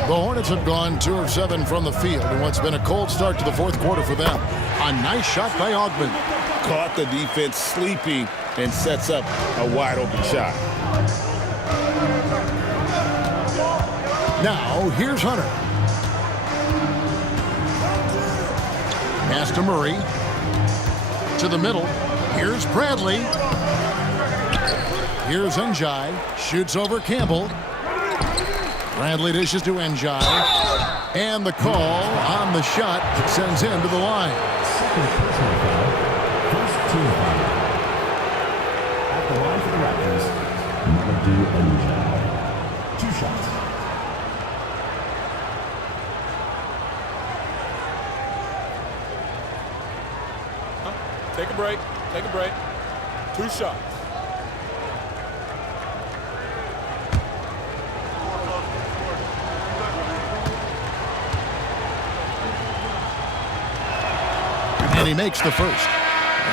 The Hornets have gone 2 of 7 from the field in what's been a cold start to the fourth quarter for them. A nice shot by Augmon. Caught the defense sleeping and sets up a wide open shot. Now, here's Hunter. Pass to Murray. To the middle. Here's Bradley. Here's Njai. Shoots over Campbell. Bradley dishes to Njai. And the call on the shot that sends him to the line. Second personal foul. First team foul. At the line for the Raptors, Mamadou Njai. 2 shots. Take a break. Take a break. 2 shots. And he makes the first.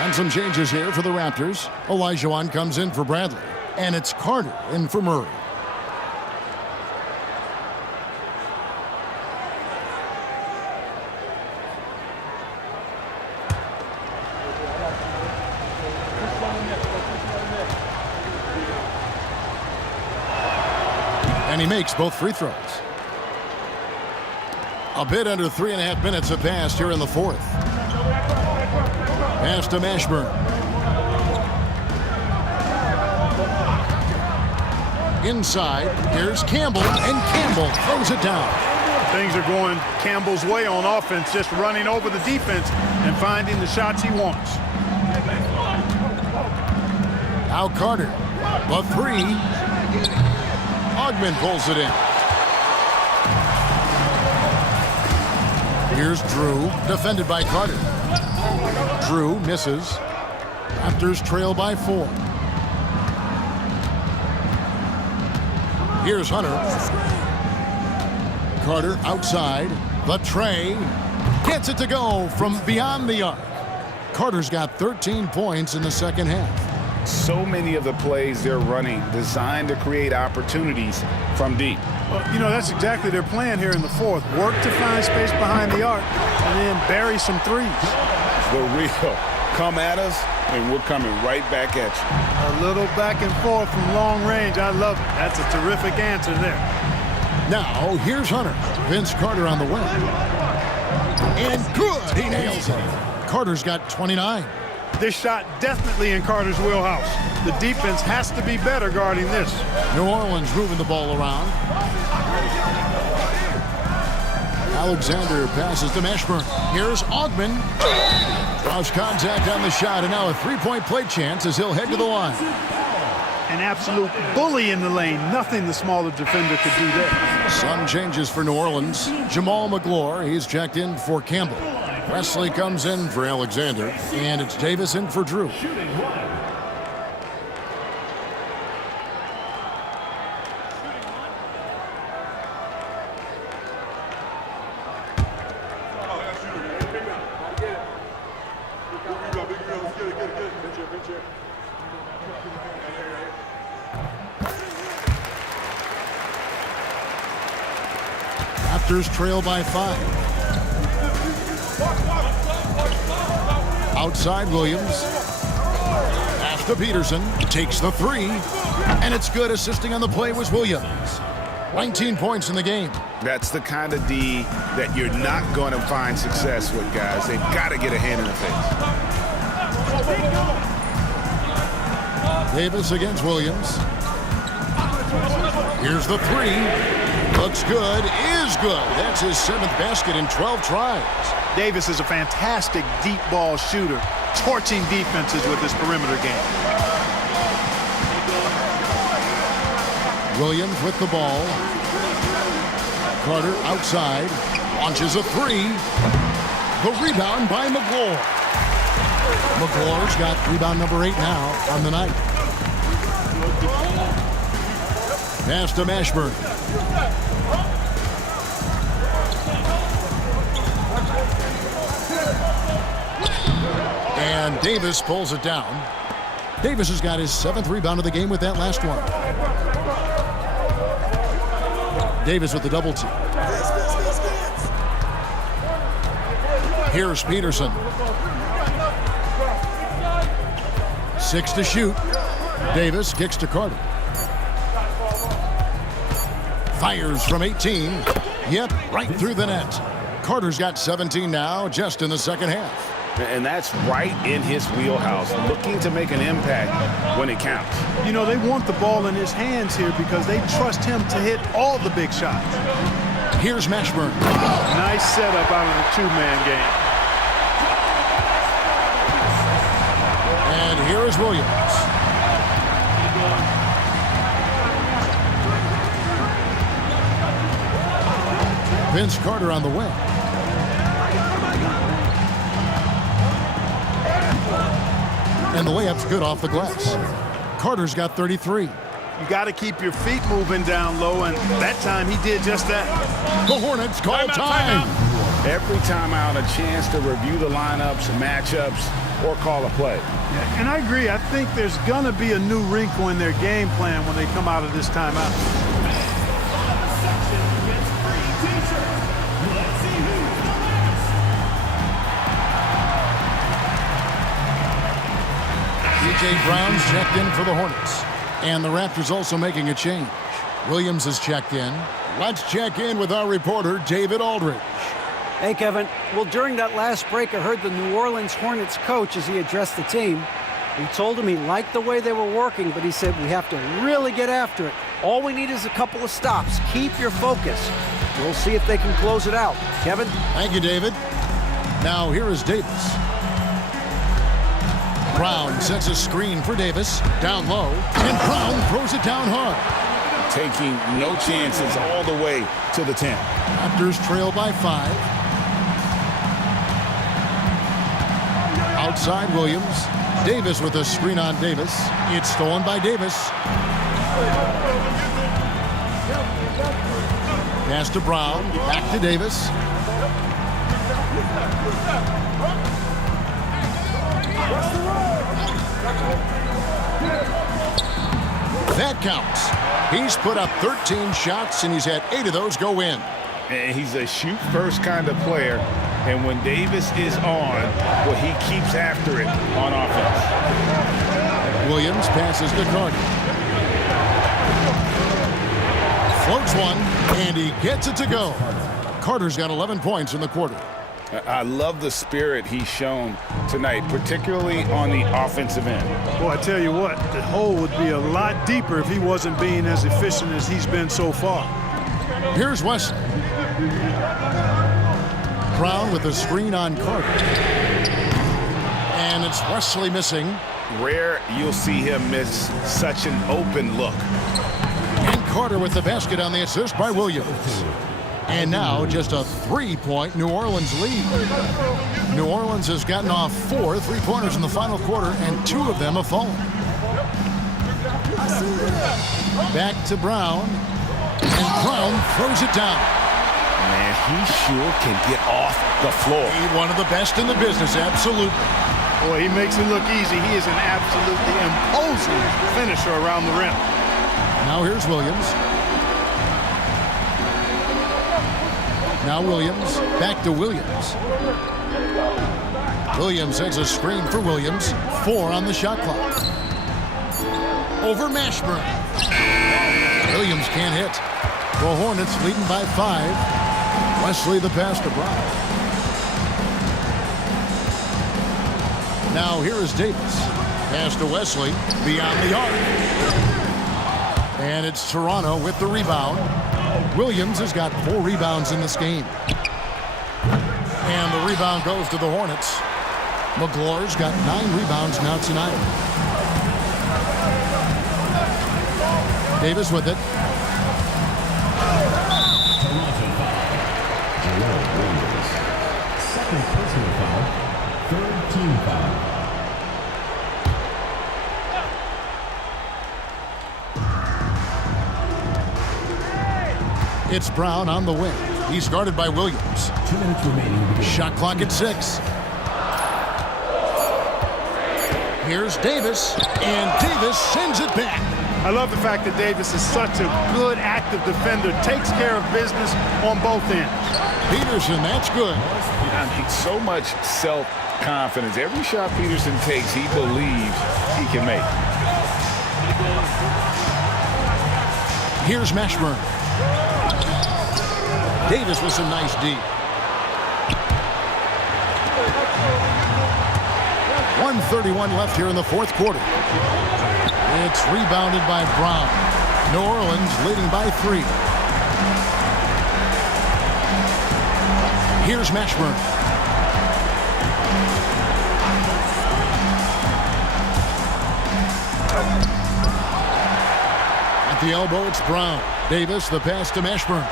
And some changes here for the Raptors. Olajuwon comes in for Bradley. And it's Carter in for Murray. And he makes both free throws. A bit under 3.5 minutes have passed here in the fourth. Pass to Mashburn. Inside, here's Campbell, and Campbell throws it down. Things are going Campbell's way on offense, just running over the defense and finding the shots he wants. Now Carter, the 3. Augmon pulls it in. Here's Drew, defended by Carter. Drew misses. Raptors trail by 4. Here's Hunter. Carter outside. The tray. Gets it to go from beyond the arc. Carter's got 13 points in the second half. So many of the plays they're running designed to create opportunities from deep. Well, you know, that's exactly their plan here in the fourth. Work to find space behind the arc and then bury some threes. The real come at us, and we're coming right back at you. A little back and forth from long range. I love it. That's a terrific answer there. Now, here's Hunter. Vince Carter on the wing. And good. He nails it. Carter's got 29. This shot definitely in Carter's wheelhouse. The defense has to be better guarding this. New Orleans moving the ball around. Alexander passes to Mashburn. Here's Augmon. Draws contact on the shot, and now a 3-point play chance as he'll head to the line. An absolute bully in the lane. Nothing the smaller defender could do there. Some changes for New Orleans. Jamal McGlure, he's checked in for Campbell. Wesley comes in for Alexander, and it's Davis in for Drew. Raptors trail by 5. Outside Williams. Pass to Peterson. Takes the 3. And it's good. Assisting on the play was Williams. 19 points in the game. That's the kind of D that you're not going to find success with, guys. They've got to get a hand in the face. Davis against Williams. Here's the 3. Looks good. Is good. That's his 7th basket in 12 tries. Davis is a fantastic deep ball shooter, torching defenses with his perimeter game. Williams with the ball. Carter outside. Launches a 3. The rebound by McGlure. McGlure's got rebound number 8 now on the night. Pass to Mashburn. And Davis pulls it down. Davis has got his 7th rebound of the game with that last one. Davis with the double team. Here's Peterson. 6 to shoot. Davis kicks to Carter. Fires from 18. Yep, right through the net. Carter's got 17 now, just in the second half. And that's right in his wheelhouse, looking to make an impact when it counts. You know, they want the ball in his hands here because they trust him to hit all the big shots. Here's Mashburn. Nice setup out of the two-man game. And here is Williams. Vince Carter on the wing. And the layup's good off the glass. Carter's got 33. You got to keep your feet moving down low, and that time he did just that. The Hornets call time. Every time out, a chance to review the lineups, matchups, or call a play. Yeah, and I agree. I think there's going to be a new wrinkle in their game plan when they come out of this timeout. C.J. Brown's checked in for the Hornets. And the Raptors also making a change. Williams is checked in. Let's check in with our reporter, David Aldridge. Hey, Kevin. Well, during that last break, I heard the New Orleans Hornets coach as he addressed the team. He told him he liked the way they were working, but he said we have to really get after it. All we need is a couple of stops. Keep your focus. We'll see if they can close it out. Kevin? Thank you, David. Now here is Davis. Brown sets a screen for Davis. Down low. And Brown throws it down hard. Taking no chances all the way to the 10. Raptors trail by 5. Outside Williams. Davis with a screen on Davis. It's stolen by Davis. Pass to Brown. Back to Davis. That counts. He's put up 13 shots, and he's had 8 of those go in. And he's a shoot-first kind of player. And when Davis is on, well, he keeps after it on offense. Williams passes to Carter. Floats one, and he gets it to go. Carter's got 11 points in the quarter. I love the spirit he's shown tonight, particularly on the offensive end. Boy, I tell you what, the hole would be a lot deeper if he wasn't being as efficient as he's been so far. Here's Wesley. Brown with a screen on Carter. And it's Wesley missing. Rare you'll see him miss such an open look. And Carter with the basket on the assist by Williams. And now just a 3-point New Orleans lead. New Orleans has gotten off 4 3-pointers in the final quarter, and 2 of them have fallen. Back to Brown. And Brown throws it down. Man, he sure can get off the floor. He's one of the best in the business, absolutely. Boy, he makes it look easy. He is an absolutely imposing finisher around the rim. Now here's Williams. Now Williams, back to Williams. Williams sends a screen for Williams. 4 on the shot clock. Over Mashburn. Williams can't hit. The Hornets leading by 5. Wesley the pass to Brown. Now here is Davis. Pass to Wesley beyond the arc. And it's Toronto with the rebound. Williams has got 4 rebounds in this game. And the rebound goes to the Hornets. McGlore's got 9 rebounds now tonight. Davis with it. Second personal foul, third team foul. It's Brown on the wing. He's guarded by Williams. 2 minutes remaining. Shot clock at 6. Here's Davis, and Davis sends it back. I love the fact that Davis is such a good, active defender, takes care of business on both ends. Peterson, that's good. I mean, so much self-confidence. Every shot Peterson takes, he believes he can make. Here's Mashburn. Davis with some nice deep. 1:31 left here in the fourth quarter. It's rebounded by Brown. New Orleans leading by 3. Here's Mashburn. At the elbow, it's Brown. Davis, the pass to Mashburn.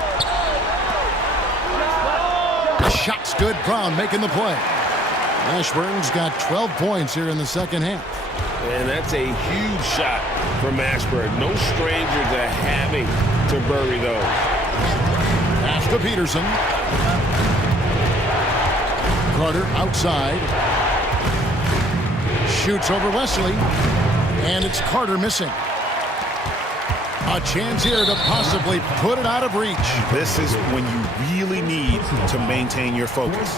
The shot's good. Brown making the play. Mashburn's got 12 points here in the second half. And that's a huge shot for Mashburn. No stranger to having to bury those. Pass to Peterson. Carter outside. Shoots over Wesley. And it's Carter missing. A chance here to possibly put it out of reach. This is when you really need to maintain your focus.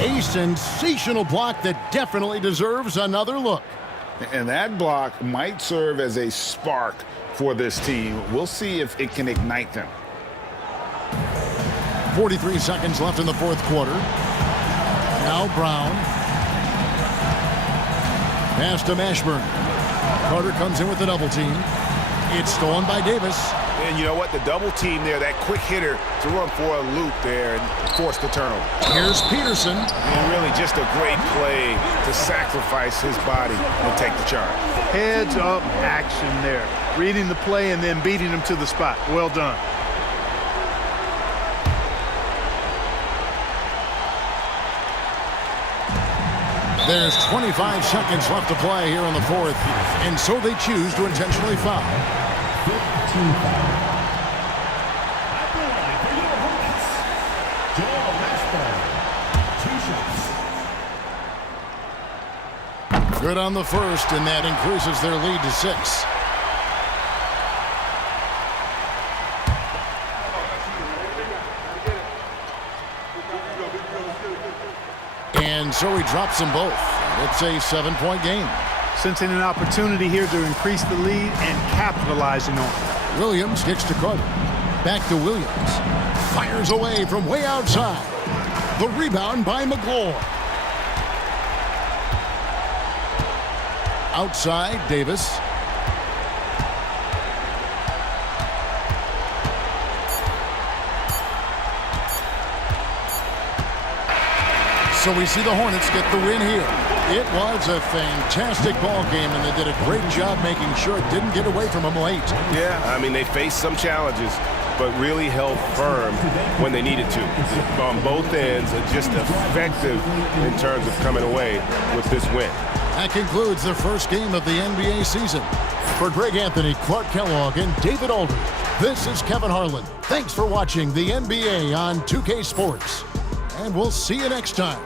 A sensational block that definitely deserves another look. And that block might serve as a spark for this team. We'll see if it can ignite them. 43 seconds left in the fourth quarter. Now Brown. Pass to Mashburn. Carter comes in with the double team. It's stolen by Davis. And you know what? The double team there, that quick hitter to run for a loop there and force the turnover. Here's Peterson. And really just a great play to sacrifice his body and take the charge. Heads up action there. Reading the play and then beating him to the spot. Well done. There's 25 seconds left to play here in the fourth, and so they choose to intentionally foul. 15 foul. At the line for your Hornets, Joel Mashburn, 2 shots. Good on the first, and that increases their lead to 6. And so he drops them both. It's a 7-point game. Sensing an opportunity here to increase the lead and capitalizing on it. Williams kicks to Carter. Back to Williams. Fires away from way outside. The rebound by McGlure. Outside, Davis. So we see the Hornets get the win here. It was a fantastic ball game, and they did a great job making sure it didn't get away from them late. Yeah, I mean, they faced some challenges, but really held firm when they needed to. On both ends, just effective in terms of coming away with this win. That concludes the first game of the NBA season. For Greg Anthony, Clark Kellogg, and David Aldridge, this is Kevin Harlan. Thanks for watching the NBA on 2K Sports, and we'll see you next time.